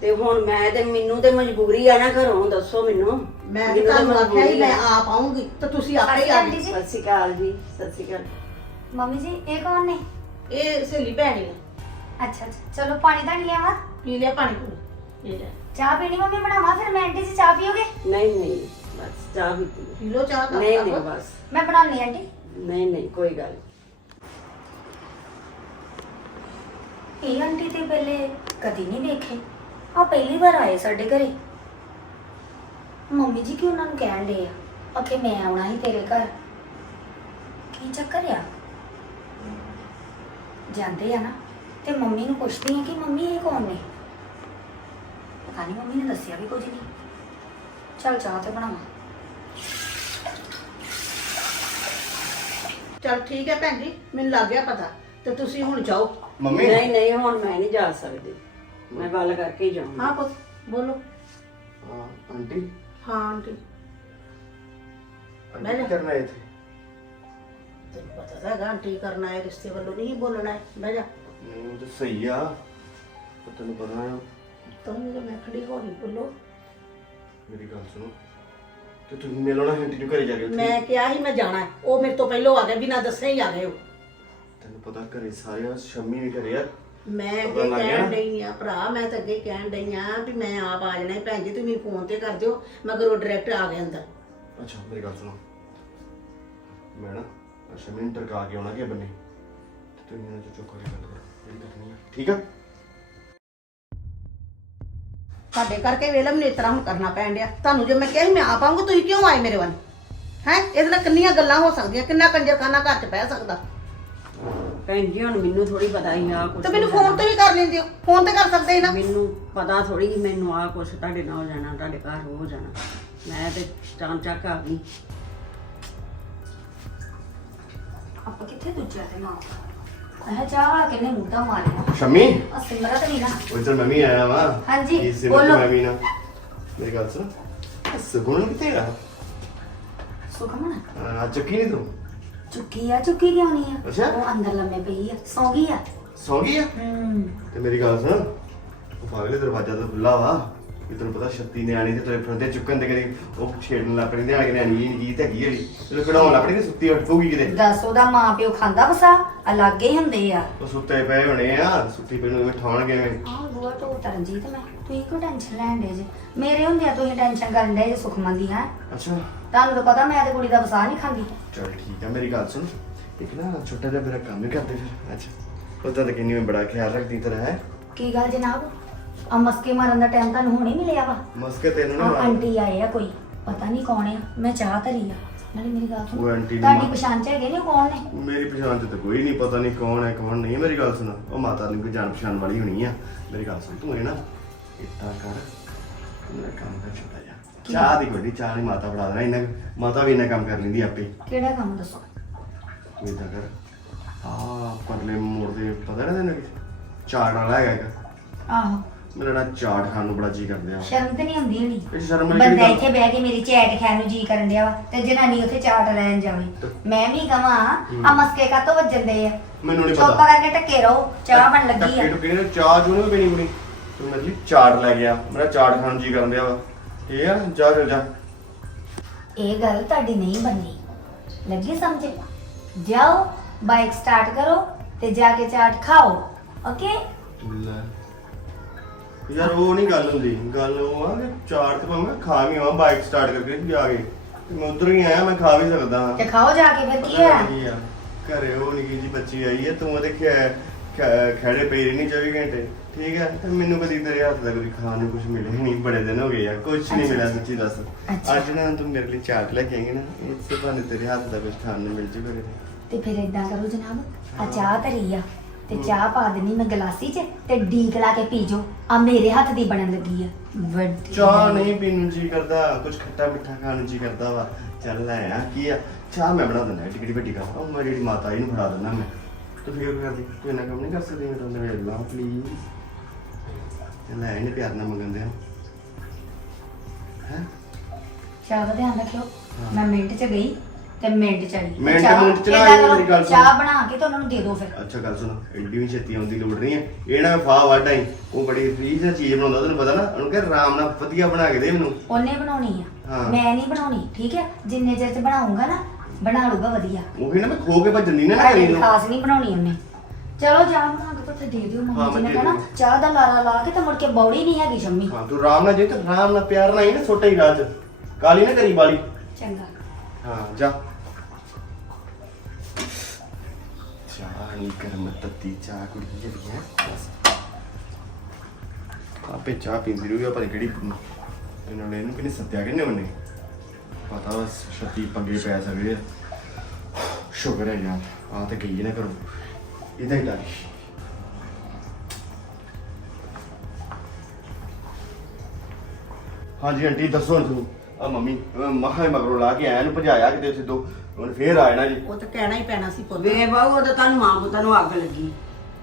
ਤੇ ਹੁਣ ਮੈਂ ਤੇ ਮੈਨੂੰ ਤੇ ਮਜਬੂਰੀ ਆ ਨਾ ਘਰੋਂ ਦੱਸੋ ਮੈਨੂੰ। ਮੈਂ ਮੈਨੂੰ ਤਾਂ ਤਾਂ ਤੁਹਾਨੂੰ ਆਖਿਆ ਹੀ ਮਜਬੂਰੀ ਮੈਂ ਆ। ਆਪ ਆਉਂਗੀ ਤਾਂ ਤੁਸੀਂ ਆਪੇ ਹੀ ਆ ਗਏ ਸਤਿ ਸ਼੍ਰੀ ਅਕਾਲ ਜੀ ਸਤਿ ਸ਼੍ਰੀ ਅਕਾਲ। ਮੰਮੀ ਜੀ ਇਹ ਕੌਣ ਨੇ? ਇਹ ਸਹੇਲੀ ਭੈਣੀ ਆ। ਅੱਛਾ ਅੱਛਾ। ਚਲੋ ਪਾਣੀ ਤਾਂ ਲਿਆਵਾ? ਪੀ ਲਿਆ ਪਾਣੀ ਪੂਣੀ ਇਹ ਲੈ ਚਾਹ ਪੀਣੀ ਮੰਮੀ ਬਣਾਵਾ? ਫਿਰ ਮੈਂ ਆਂਟੀ ਜੀ ਚਾਹ ਪੀਓਗੇ? ਨਹੀਂ ਨਹੀਂ। ਬਸ ਚਾਹ ਵੀ ਪੀ ਪੀ ਲੋ ਚਾਹ ਕੱਪ ਨਹੀਂ ਨਹੀਂ ਕੱਪ। ਬਸ। ਮੈਂ ਬਣਾਉਣੀ ਆਂਟੀ। ਨਹੀਂ ਨਹੀਂ ਕੋਈ ਗੱਲ ਨੀ। ਇਹ ਆਂਟੀ ਤੇ ਪਹਿਲੇ ਕਦੀ ਨਹੀਂ ਦੇਖੇ। ਆ ਪਹਿਲੀ ਵਾਰ ਆਏ ਸਾਡੇ ਘਰੇ। ਮੰਮੀ ਜੀ ਕਿਉਂ ਉਹਨਾਂ ਨੂੰ ਕਹਿਣ ਦੇ ਆ? ਕਿ ਮੈਂ ਆਉਣਾ ਹੀ ਤੇਰੇ ਘਰ। ਕੀ ਚੱਕਰ ਆ? ਜਾਂਦੇ ਆ ਨਾ ਤੇ ਮੰਮੀ ਨੂੰ ਪੁੱਛਦੀ ਆ ਕਿ ਮੰਮੀ ਇਹ ਕੌਣ ਨੇ? ਪਤਾ ਨਹੀਂ ਮੰਮੀ ਨੇ ਦੱਸਿਆ ਵੀ ਕੁਝ ਨਹੀਂ। ਚਲ ਚਾਹ ਤੇ ਬਣਾਵਾਂ। ਚਲ ਠੀਕ ਹੈ ਭੈਣ ਜੀ ਮੈਨੂੰ ਲੱਗ ਗਿਆ ਪਤਾ ਤੇ ਤੁਸੀਂ ਹੁਣ ਜਾਓ। ਮੰਮੀ? ਨਹੀਂ ਨਹੀਂ ਹੁਣ ਮੈਂ ਨਹੀਂ ਜਾ ਸਕਦੀ। ਮੈਂ ਗੱਲ ਕਰਕੇ ਹੀ ਜਾਊਂਗੀ। ਹਾਂ ਪੁੱਤ ਬੋਲੋ। ਹਾਂ, ਆਂਟੀ। ਹਾਂ ਆਂਟੀ। ਆਂਟੀ ਕੀ ਕਰਨਾ ਇੱਥੇ? ਤੈਨੂੰ ਪਤਾ ਤਾਂ ਹੈਗਾ ਆਂਟੀ ਕਰਨਾ ਹੈ ਰਿਸ਼ਤੇ ਵੱਲੋਂ ਨਹੀਂ ਬੋਲਣਾ ਹੈ। ਬਹਿ ਜਾ। ਨਹੀਂ ਉਹ ਤਾਂ ਸਹੀ ਆ। ਪਰ ਤੈਨੂੰ ਪਤਾ ਹੈ। ਤੂੰ ਵੀ ਤਾਂ ਮੈਂ ਖੜੀ ਹੌਲੀ ਬੋਲੋ। ਮੇਰੀ ਗੱਲ ਸੁਣੋ। ਤੇ ਤੁਸੀਂ ਮਿਲੋ ਨਾ ਆਂਟੀ ਨੂੰ ਘਰੇ ਜਾ ਕੇ ਉੱਥੇ ਮੈਂ ਕਿਹਾ ਸੀ ਮੈਂ ਜਾਣਾ ਹੈ। ਉਹ ਮੇਰੇ ਤੋਂ ਪਹਿਲਾਂ ਆ ਗਏ ਬਿਨਾਂ ਦੱਸੇ ਹੀ ਆ ਗਏ ਉਹ। ਤੈਨੂੰ ਪਤਾ ਘਰੇ ਸਾਰੇ ਆ ਸ਼ੰਮੀ ਵੀ ਘਰੇ ਆ। ਮੈਂ ਪਤਾ ਅੱਗੇ ਲੱਗ ਗਿਆ ਕਹਿਣ ਨਾ? ਡਈ ਆ ਭਰਾ ਮੈਂ ਤਾਂ ਅੱਗੇ ਕਹਿਣ ਡਈ ਆ ਵੀ ਮੈਂ ਆਪ ਆ ਜਾਣਾ ਹੈ। ਭੈਣ ਜੀ ਤੁਸੀਂ ਮੈਨੂੰ ਫੋਨ ਤੇ ਕਰ ਦਿਓ ਮਗਰ ਉਹ ਡਾਇਰੈਕਟ ਆ ਗਏ ਅੰਦਰ। ਅੱਛਾ ਮੇਰੀ ਗੱਲ ਸੁਣੋ। ਮੈਂ ਨਾ ਸ਼ੰਮੀ ਨੂੰ ਟਰਕਾ ਕੇ ਆਉਣਾ ਕਿ ਬੰਨੇ? ਤੇ ਤੁਸੀਂ ਇਹਨਾਂ ਚੋਂ ਚੁੱਕ ਕੇ ਗੱਲ ਕਰੋ। ਜਿਹੜੀ ਕਰਨੀ ਆ ਠੀਕ ਆ? ਤੁਹਾਡੇ ਕਰਕੇ ਵੇਲਾ ਮੈਨੂੰ ਇਸ ਤਰ੍ਹਾਂ ਹੁਣ ਕਰਨਾ ਪੈਣ ਡਿਆ। ਤੁਹਾਨੂੰ ਜੇ ਮੈਂ ਕਿਹਾ ਸੀ ਮੈਂ ਆਪ ਆਉਂਗਾ ਤੁਸੀਂ ਕਿਉਂ ਆਏ ਮੇਰੇ ਵੱਲ? ਹੈ? ਇਹਦੇ ਨਾਲ ਕਿੰਨੀਆਂ ਗੱਲਾਂ ਹੋ ਸਕਦੀਆਂ ਕਿੰਨਾ ਕੰਜਰਖਾਨਾ ਘਰ 'ਚ ਪੈ ਸਕਦਾ। ਭੈਣ ਜੀ ਹੁਣ ਮੈਨੂੰ ਥੋੜੀ ਪਤਾ ਹੀ ਆ ਕੁਛ ਤੇ ਮੈਨੂੰ ਫੋਨ ਤੇ ਵੀ ਕਰ ਲੈਂਦੇ ਹੋ। ਫੋਨ ਤੇ ਕਰ ਸਕਦੇ ਸੀ ਨਾ ਮੈਨੂੰ ਪਤਾ ਥੋੜੀ ਕਿ ਮੈਨੂੰ ਆ ਕੁਛ ਤੁਹਾਡੇ ਨਾਲ ਹੋ ਜਾਣਾ ਤੁਹਾਡੇ ਘਰ ਹੋ ਜਾਣਾ। ਮੈਂ ਤੇ ਚਾਂਚੱਕ ਆ ਗਈ। ਆਪਾਂ ਕਿੱਥੇ ਦੂਜਿਆਂ ਤੇ ਮਾਂ ਮੈਂ ਚਾਹ ਵਾਲਾ ਕਿੰਨੇ ਮੁੱਦਾ ਮਾਰਿਆ ਸ਼ੰਮੀ? ਆ ਸਿਮਰਤ ਨਹੀਂ ਨਾ। ਉਹ ਇੱਧਰ ਮੈਂ ਵੀ ਆਇਆ ਵਾਂ। ਹਾਂਜੀ, ਇਹ ਬੋਲੋ। ਮੈਂ ਵੀ ਨਾ। ਮੇਰੀ ਗੱਲ ਸੁਣ। ਸਗੁਣ ਕਿੱਥੇ ਆ? ਸੁਖਮਨ? ਆ ਚੱਕੀ ਨਹੀਂ ਤੂੰ? ਚੁੱਕੀ ਆ ਚੁੱਕੀ ਕਿਉਂ ਨਹੀਂ ਆ? ਅੱਛਾ। ਉਹ ਅੰਦਰ ਲੰਮੇ ਪਈ ਆ ਸੌਂ ਗਈ ਆ। ਸੌਂ ਗਈ ਆ? ਹੂੰ। ਤੇ ਮੇਰੀ ਗੱਲ ਸੁਣ। ਉਹ ਪਾਗਲੇ ਦਰਵਾਜ਼ਾ ਤਾਂ ਖੁੱਲਾ ਵਾ। ਵੀ ਤੈਨੂੰ ਪਤਾ ਛੱਤੀ ਨਿਆਣੀ ਤੇ ਤੁਰੇ ਫਿਰਦੇ ਚੁੱਕਣ ਦੇ ਕਰੀ ਉਹ ਛੇੜਨ ਲੱਗ ਪੈਂਦੇ ਆ ਕਿ ਨਿਆਣੀ ਜੀ ਗੀਤ ਹੈਗੀ ਜਿਹੜੀ ਤੇ ਖੜਾਉਣ ਲੱਗ ਪੈਂਦੀ ਤੇ ਸੁੱਤੀ ਉੱਠ ਪਊਗੀ ਕਿਤੇ। ਦੱਸ ਉਹਦਾ ਮਾਂ ਪਿਓ ਖਾਂਦਾ ਵਸਾ? ਅਲੱਗੇ ਹੀ ਹੁੰਦੇ ਆ। ਉਹ ਸੁੱਤੇ ਪਏ ਹੋਣੇ ਆ ਸੁੱਤੀ ਪਈ ਨੂੰ ਠਾਣਗੇ ਐਵੇਂ ਆਹ ਬੁਆ ਟੋਟਾ ਰਣਜੀਤ ਮੈਂ ਤੁਸੀਂ ਕਿਉਂ ਟੈਨਸ਼ਨ ਲੈਣ ਦੇ ਜੇ? ਮੇਰੇ ਹੁੰਦਿਆਂ ਤੁਸੀਂ ਟੈਨਸ਼ਨ ਕਰਨ ਦੇ ਜੇ ਸੁਖਮਨ ਦੀ ਹੈ? ਅੱਛਾ। ਤੁਹਾਨੂੰ ਤਾਂ ਪਤਾ ਮੈਂ ਤੇ ਕੁੜੀ ਦਾ ਵਸਾ ਨਹੀਂ ਖਾਂਦੀ। ਚਲ ਠੀਕ ਆ ਮੇਰੀ ਗੱਲ ਸੁਣ। ਇੱਕ ਨਾ ਛੋਟਾ ਜਿਹਾ ਮੇਰਾ ਕੰਮ ਹੀ ਕਰਦੇ ਫਿਰ ਅੱਛਾ। ਉਦਾਂ ਤਾਂ ਕਿੰਨੀ ਮੈਂ ਬੜਾ ਖਿਆਲ ਰੱਖਦੀ ਤੇਰਾ ਹੈ? ਕੀ ਗੱਲ ਜਨਾਬ? ਆ ਮਸਕੇ ਮਾਰਨ ਦਾ ਟਾਈਮ ਤੁਹਾਨੂੰ ਹੁਣੇ ਮਿਲਿਆ ਵਾ। ਮਸਕੇ ਤੈਨੂੰ ਨਾ ਆਂਟੀ ਆਏ ਆ ਕੋਈ ਪਤਾ ਨਹੀਂ ਕੌਣ ਆ ਮੈਂ ਚਾਹ ਧਰੀ ਆ। ਨਾਲੇ ਮੇਰੀ ਗੱਲ ਉਹ ਸੁਣ ਆਂਟੀ ਦੀ ਤੁਹਾਡੀ ਮਾਂ- ਪਛਾਣ ਚ ਹੈਗੇ ਨੇ ਉਹ ਕੌਣ ਨੇ? ਮੇਰੀ ਪਛਾਣ ਤੇ ਤਾਂ ਕੋਈ ਨਹੀਂ ਪਤਾ ਨਹੀਂ ਕੌਣ ਹੈ ਕੌਣ ਨਹੀਂ ਮੇਰੀ ਗੱਲ ਸੁਣ। ਉਹ ਮਾਤਾ ਨੂੰ ਕੋਈ ਜਾਣ ਪਛਾਣ ਵਾਲੀ ਹੋਣੀ ਆ। ਮੇਰੀ ਗੱਲ ਸੁਣ ਤੂੰ ਇਹ ਨਾ ਇੱਦਾਂ ਕਰ ਮੇਰਾ ਕੰਮ ਕਰ ਛੋਟਾ ਚਾਹ ਦੀ ਕੋਈ ਚਾਹ ਨਹੀਂ ਮਾਤਾ ਫੜਾ ਦੇਣਾ ਇੰਨਾ ਕੁ- ਮਾਤਾ ਵੀ ਇੰਨਾ ਕੰਮ ਕਰ ਲੈਂਦੀ ਆਪੇ। ਕਿਹੜਾ ਕੰਮ ਦੱਸੋ? ਤੂੰ ਇੱਦਾਂ ਕਰ। ਆ ਪਰਲੇ ਮੋੜ ਦੇ ਪਤਾ ਨਾ ਤੈਨੂੰ ਚਾਟ ਵਾਲਾ ਹੈਗਾ ਇੱਕ। ਆਹੋ। ਮੇਰਾ ਨਾ ਚਾਟ ਖਾਣ ਨੂੰ ਬੜਾ ਜੀ ਕਰਦੇ ਆ। ਸ਼ਰਮ ਤੇ ਨਹੀਂ ਹੁੰਦੀ ਹਣੀ ਇਹ ਸ਼ਰਮ ਵਾਲੀ ਕਿਹੜੀ ਬੰਦਾ ਗੱਲ? ਇੱਥੇ ਬਹਿ ਕੇ ਮੇਰੀ ਚੈਟ ਖਾਣ ਨੂੰ ਜੀ ਕਰਨ ਡਿਆ ਵਾ ਤੇ ਜਨਾਨੀ ਉੱਥੇ ਚਾਟ ਲੈਣ ਜਾਵੇ। ਮੈਂ ਵੀ ਕਵਾਂ ਆ ਮਸਕੇ ਕਾਤੋਂ ਵੱਜਣ ਦੇ ਆ? ਮੈਨੂੰ ਨਹੀਂ ਚੁੱਪ ਪਤਾ। ਕਰਕੇ ਟੱਕੇ ਰਹੋ ਚਾਹ ਬਣ ਲੱਗੀ ਆ। ਟੁੱਕੇ ਨੇ ਚਾਹ ਚੂਹ ਨਹੀਂ ਪੀਣੀ ਕੁੜੀ ਤੂੰ ਮੈਂ ਜੀ ਚਾਟ ਲੈ ਗਿਆ। ਮੇਰਾ ਚਾਟ ਖਾਣ ਨੂੰ ਜੀ ਕਰਨ ਦਿਆ ਵਾ। ਠੀਕ ਆ ਜਾ ਫਿਰ ਜਾ। ਇਹ ਗੱਲ ਤੁਹਾਡੀ ਨਹੀਂ ਬੰਨੀ ਲੱਗੀ ਸਮਝ? ਜਾਓ ਬਾਈਕ ਸਟਾਰਟ ਕਰੋ ਤੇ ਜਾ ਕੇ ਚਾਟ ਖਾਓ ਓਕੇ ਲੈ। ਯਾਰ ਉਹ ਨਹੀਂ ਗੱਲ ਹੁੰਦੀ। ਗੱਲ ਉਹ ਆ ਕਿ ਚਾਰ ਤੇ ਭਾਵੇਂ ਖਾ ਵੀ ਆਵਾਂ ਬਾਈਕ ਸਟਾਰਟ ਕਰਕੇ ਜਾ ਕੇ ਤੇ ਮੈਂ ਉਧਰ ਹੀ ਆਇਆ ਮੈਂ ਖਾ ਵੀ ਸਕਦਾ ਹਾਂ। ਤੇ ਖਾਓ ਜਾ ਕੇ ਫਿਰ ਕੀ ਹੈ ਆ ਘਰੇ ਉਹ ਨਿੱਕੀ ਜੀ ਬੱਚੀ ਆਈ ਹੈ ਤੂੰ ਉਹਦੇ ਖੈ- ਖੈ- ਖੈੜੇ ਪਈ ਨਹੀਂ 24 ਘੰਟੇ। ਠੀਕ ਹੈ ਤੇ ਮੈਨੂੰ ਕਦੀ ਤੇਰੇ ਹੱਥ ਦਾ ਕੋਈ ਖਾਣ ਨੂੰ ਕੁਝ ਮਿਲਿਆ ਹੀ ਨਹੀਂ ਬੜੇ ਦਿਨ ਹੋ ਗਏ ਆ ਕੁਝ ਨਹੀਂ ਮਿਲਿਆ ਸੱਚੀ ਦੱਸ। ਅੱਛਾ। ਅੱਜ ਨਾ ਤੂੰ ਮੇਰੇ ਲਈ ਚਾਟ ਲੈ ਕੇ ਆਏਂਗੀ ਨਾ ਇਸ ਤੋਂ ਬਾਅਦ ਤੇਰੇ ਹੱਥ ਦਾ ਕੁਝ ਖਾਣ ਨੂੰ ਮਿਲ ਜੂਗਾ ਕਿਤੇ। ਤੇ ਫਿਰ ਇਦਾਂ ਕਰੋ ਜਨਾਬ ਆ ਚਾਹ ਧਰੀ ਆ। ਤੇ ਚਾਹ ਪਾ ਦੇਣੀ ਮੈਂ ਗਲਾਸੀ 'ਚ ਤੇ ਡੀਕ ਲਾ ਕੇ ਪੀ ਜੋ। ਆ ਮੇਰੇ ਹੱਥ ਦੀ ਬਣਨ ਲੱਗੀ ਆ। ਵੱਡੀ ਚਾਹ ਨਹੀਂ ਪੀਣ ਨੂੰ ਜੀ ਕਰਦਾ ਕੁਝ ਖੱਟਾ ਮਿੱਠਾ ਖਾਣ ਨੂੰ ਜੀ ਕਰਦਾ ਵਾ। ਚੱਲ ਲੈ ਆ ਕੀ ਆ? ਚਾਹ ਮੈਂ ਬਣਾ ਦਿੰਦਾ ਟਿਕੜੀ ਵੱਡੀ ਕਾ ਉਹ ਮੇਰੀ ਜਿਹੜੀ ਮਾਤਾ ਜੀ ਨੂੰ ਫੜਾ ਦਿੰਦਾ ਮੈਂ। ਤੂੰ ਫਿਕਰ ਕਰਦੀ ਤੂੰ ਇਹਨਾਂ ਕੰਮ ਨਹੀਂ ਕਰ ਸਕਦੀ ਮੇਰਾ ਮੇਰੇ ਲਾ ਪਲੀਜ਼ ਲੈ ਇਹਨੇ ਪਿਆਰ ਨਾਲ ਮੰਗਦੇ ਆ ਹੈ? ਚਾਹ ਦਾ ਧਿਆਨ ਰੱਖਿਓ। ਮੈਂ ਮਿੰਟ 'ਚ ਗਈ। ਤੇ ਮਿੰਟ 'ਚ ਆਈ। ਤੇ ਮਿੰਟ- ਚਾਹ- ਮਿੰਟ 'ਚ ਨਾ ਏਦਾਂ ਮੇਰੀ ਗੱਲ ਸੁਣ। ਚਾਹ ਬਣਾ ਕੇ ਤੇ ਉਹਨਾਂ ਨੂੰ ਦੇ ਦਿਓ ਫਿਰ। ਅੱਛਾ ਗੱਲ ਸੁਣ। ਐਡੀ ਵੀ ਛੇਤੀ ਆਉਂਦੀ ਲੋੜ ਨਹੀਂ ਹੈ। ਇਹ ਨਾ ਫਾ ਵਾਟਾਈ ਉਹ ਬੜੀ ਰੀਝ ਨਾਲ ਚੀਜ਼ ਬਣਾਉਂਦਾ ਤੈਨੂੰ ਪਤਾ ਨਾ ਉਹਨੂੰ ਕਹ ਆਰਾਮ ਨਾਲ ਵਧੀਆ ਬਣਾ ਕੇ ਦੇ ਮੈਨੂੰ। ਉਹਨੇ ਬਣਾਉਣੀ ਆ। ਹਾਂ। ਮੈਂ ਨਹੀਂ ਬਣਾਉਣੀ ਠੀਕ ਹੈ? ਜਿੰਨੇ ਚਿਰ 'ਚ ਬਣਾਉਂਗਾ ਨਾ ਬਣਾ ਲੂਗਾ ਵਧੀਆ। ਉਹ ਨਾ ਮੈਂ ਖੋ ਕੇ ਭੱਜਣ ਨਾ ਕਰੀ ਨੂੰ। ਖਾਸ ਨਹੀਂ ਬਣਾਉਣੀ ਉਹਨੇ। ਚਲੋ ਚਾਹ ਬਣਾ ਕੇ ਤਾਂ ਦੇ ਦਿਓ ਹਾਂ, ਮੰਮੀ ਜੀ ਮੈਂ ਨੇ ਦੇ ਕਹਣਾ। ਚਾਹ ਦਾ ਲਾਰਾ ਲਾ ਕੇ ਤਾਂ ਮੁੜ ਕੇ ਬੌੜੀ ਨਹੀਂ ਹੈਗੀ ਸ਼ੰਮੀ। ਹਾਂ ਤੂੰ ਆਰਾਮ ਨਾਲ ਜੇ ਤੇ ਆਰਾਮ ਨਾਲ ਪਿਆਰ ਨਾਲ ਹੀ ਨਾ ਛੋਟਾ ਹੀ ਰਾਜ ਕਾਲੀ ਨਾ ਕਰੀ ਵਾਲੀ ਚੰਗਾ। ਹਾਂ ਜਾ। ਚਾਹ ਨਹੀਂ ਗਰਮ ਤੱਤੀ ਚਾਹ ਕੁੜੀ ਜਿਹੜੀ ਹੈ ਆਪੇ ਚਾਹ ਪੀਂਦੀ ਰਹੂਗੀ ਪਰ ਕਿਹੜੀ ਇਹਨਾਂ ਨੇ ਇਹਨੂੰ ਕਿਨੇ ਸੱਤਿਆ ਕਿਨੇ ਉਹਨੇ? ਪਤਾ ਵਾ ਛੱਤੀ ਪੰਗੇ ਪੈ ਸਕਦੇ ਆ। ਸ਼ੁਕਰ ਹੈ ਯਾਰ, ਆ ਤੇ ਗਈ ਨਾ ਕਰੋ ਇਹਦਾ ਹੀ ਡਰ ਹਾਂਜੀ ਆਂਟੀ, ਦੱਸੋ ਹੁਣ ਤੂੰ। ਆ ਮੰਮੀ, ਅਹ ਮਗਰੋਂ ਲਾ ਕੇ ਆਇਆ ਨੂੰ ਭਜਾਇਆ ਕਿਤੇ ਸਿੱਧੋ ਹੁਣ ਫੇਰ ਆ ਜਾਣਾ ਜੀ। ਉਹ ਤਾਂ ਕਹਿਣਾ ਹੀ ਪੈਣਾ ਸੀ ਪੁੱਤ। ਵੇ ਬਾਹੂ ਤੁਹਾਨੂੰ ਮਾਂ ਪੁੱਤਾਂ ਨੂੰ ਅੱਗ ਲੱਗੀ।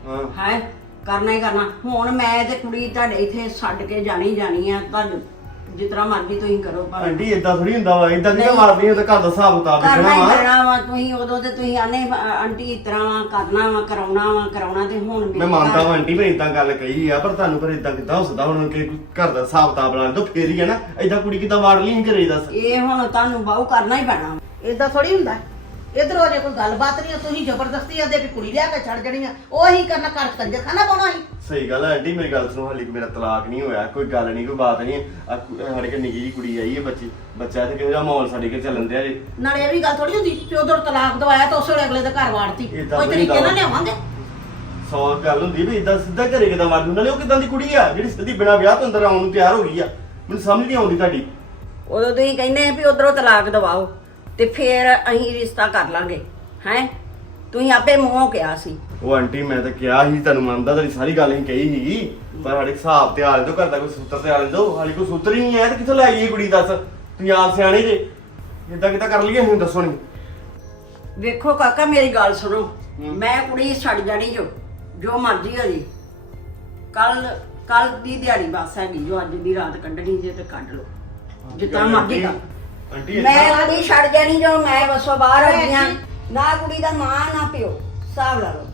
ਹਾਂ। ਹੈ? ਕਰਨਾ ਹੀ ਕਰਨਾ। ਹੁਣ ਮੈਂ ਤੇ ਕੁੜੀ ਤੁਹਾਡੇ ਇੱਥੇ ਛੱਡ ਕੇ ਜਾਣੀ ਜਾਣੀ ਆ ਤੁਹਾਨੂੰ ਜਿਸ ਤਰ੍ਹਾਂ ਮਰਜ਼ੀ ਤੁਸੀਂ ਕਰੋ ਪਰ ਆਂਟੀ ਇਦਾਂ ਥੋੜੀ ਹੁੰਦਾ ਵਾ। ਇਦਾਂ ਨਹੀਂ। ਮਾਰਦੀ ਹੈ ਤਾਂ ਘਰ ਦਾ ਹਿਸਾਬ ਕਿਤਾਬ ਕਰਨਾ ਹੀ ਵਾ ਤੁਸੀਂ ਉਦੋਂ ਤੇ ਤੁਸੀਂ ਆਨੇ ਆਂਟੀ ਇਸ ਤਰ੍ਹਾਂ ਵਾ ਕਰਨਾ ਵਾ ਕਰਾਉਣਾ ਵਾ ਕਰਾਉਣਾ ਤੇ ਹੁਣ ਮੇਰੇ ਮੈਂ ਮੰਨਦਾ ਘਰ- ਵਾਂ ਆਂਟੀ ਮੈਂ ਇਦਾਂ ਗੱਲ ਕਹੀ ਆ ਪਰ ਤੁਹਾਨੂੰ ਫਿਰ ਇਦਾਂ ਕਿਦਾਂ ਹੋ ਸਕਦਾ? ਹੁਣ ਕਿ ਘਰ ਦਾ ਹਿਸਾਬ ਕਿਤਾਬ ਲਾ ਦੋ ਫੇਰ ਹੀ ਹੈ ਨਾ। ਇਦਾਂ ਕੁੜੀ ਕਿਦਾਂ ਮਾਰ ਲਈ ਘਰੇ ਦੱਸ। ਇਹ ਹੁਣ ਤੁਹਾਨੂੰ ਬਾਹੂ ਕਰਨਾ ਹੀ ਪੈਣਾ ਇਦਾਂ ਥੋੜੀ ਹੁੰਦਾ। ਇਧਰੋਂ ਜੇ ਕੋਈ ਗੱਲਬਾਤ ਨਹੀਂ ਤੁਸੀਂ ਜ਼ਬਰਦਸਤੀ ਆਦੇ ਵੀ ਕੁੜੀ ਲਿਆ ਕੇ ਛੱਡ ਜਣੀ ਆ। ਉਹੀ ਕਰਨਾ ਕਰ ਕੰਜੇ ਖਾਣਾ ਪਾਉਣਾ ਸੀ ਸਹੀ ਗੱਲ ਹੈ ਆਂਟੀ ਮੇਰੀ ਗੱਲ ਸੁਣੋ ਹਾਲੇ ਮੇਰਾ ਤਲਾਕ ਨਹੀਂ ਹੋਇਆ ਕੋਈ ਗੱਲ ਨਹੀਂ ਕੋਈ ਬਾਤ ਨਹੀਂ। ਆ ਕੁ- ਸਾਡੇ ਘਰ ਨਿੱਕੀ ਜੀ ਕੁੜੀ ਆਈ ਹੈ ਬੱਚੀ ਬੱਚਾ ਤੇ ਕਿਹੋ ਜਿਹਾ ਮਾਹੌਲ ਸਾਡੇ ਘਰ ਚੱਲਣ ਦਿਆ ਜੀ। ਨਾਲੇ ਇਹ ਵੀ ਗੱਲ ਥੋੜੀ ਹੁੰਦੀ ਕਿ ਉਧਰ ਤਲਾਕ ਦਵਾਇਆ ਤਾਂ ਉਸੇ ਵੇਲੇ ਅਗਲੇ ਦੇ ਘਰ ਵਾੜਤੀ। ਕੋਈ ਤਰੀਕੇ ਨਾਲ ਗੱਲ। ਲਿਆਵਾਂਗੇ। ਸੌ ਗੱਲ ਹੁੰਦੀ ਵੀ ਇਦਾਂ ਸਿੱਧਾ ਘਰੇ ਕਿਦਾਂ ਮਾਰ ਦੂੰ ਨਾਲੇ ਉਹ ਕਿਦਾਂ ਦੀ ਕੁੜੀ ਆ ਜਿਹੜੀ ਸਿੱਧੀ ਬਿਨਾ ਵਿਆਹ ਤੋਂ ਅੰਦਰ ਆਉਣ ਨੂੰ ਤਿਆਰ ਹੋ ਗਈ ਆ। ਮੈਨੂੰ ਸਮਝ ਨਹੀਂ ਆਉਂਦੀ ਤੁਹਾਡੀ। ਉਦੋਂ ਤੁਸੀਂ ਕਹਿੰਦੇ ਆ ਵੀ ਉਧਰੋਂ ਤਲਾਕ ਦਵਾਓ। ਤੇ ਫੇਰ ਅਸੀਂ ਰਿਸ਼ਤਾ ਕਰ ਲਾਂਗੇ ਹੈ? ਤੁਸੀਂ ਆਪੇ ਮੂੰਹੋਂ ਕਿਹਾ ਸੀ। ਉਹ ਆਂਟੀ ਮੈਂ ਤਾਂ ਕਿਹਾ ਸੀ ਤੁਹਾਨੂੰ ਮੰਨਦਾ ਤੇਰੀ ਸਾਰੀ ਗੱਲ ਹੀ ਕਹੀ ਸੀਗੀ। ਪਰ ਸਾਡੇ ਹਿਸਾਬ ਤੇ ਆ ਲੈ ਦੋ ਘਰ ਦਾ ਕੋਈ ਸੂਤਰ ਤੇ ਆ ਲੈ ਦੋ ਹਾਲੇ ਕੋਈ ਸੂਤਰ ਹੀ ਨਹੀਂ ਹੈ ਤੇ ਕਿੱਥੋਂ ਲੈ ਆਈ ਇਹ ਕੁੜੀ ਦੱਸ? ਤੁਸੀਂ ਆਪ ਸਿਆਣੇ ਜੇ। ਇਦਾਂ ਕਿਦਾਂ ਕਰ ਲਈਏ ਹੁਣ ਦੱਸੋ ਨਹੀਂ। ਵੇਖੋ ਕਾਕਾ ਮੇਰੀ ਗੱਲ ਸੁਣੋ। ਮੈਂ ਕੁੜੀ ਛੱਡ ਜਾਣੀ ਜੋ ਜੋ ਮਰਜ਼ੀ ਹੋ ਜੀ। ਕੱਲ ਕੱਲ ਦੀ ਦਿਹਾੜੀ ਬਸ ਹੈਗੀ ਜੋ ਅੱਜ ਦੀ ਰਾਤ ਕੱਢਣੀ ਜੇ ਤੇ ਕੱਢ ਲਓ। ਜਿੱਦਾਂ ਮਰਜ਼ੀ ਕਰ। ਆਂਟੀ ਮੈਂ ਕੁੜੀ ਛੱਡ ਜਾਣੀ ਜੋ ਮੈਂ ਬਸੋਂ ਬਾਹਰ ਹੋ ਗਈਆਂ। ਨਾ ਕੁੜੀ ਦਾ ਮਾਂ ਨਾ ਪਿਓ। ਹਿਸਾਬ ਲਾ ਲਓ।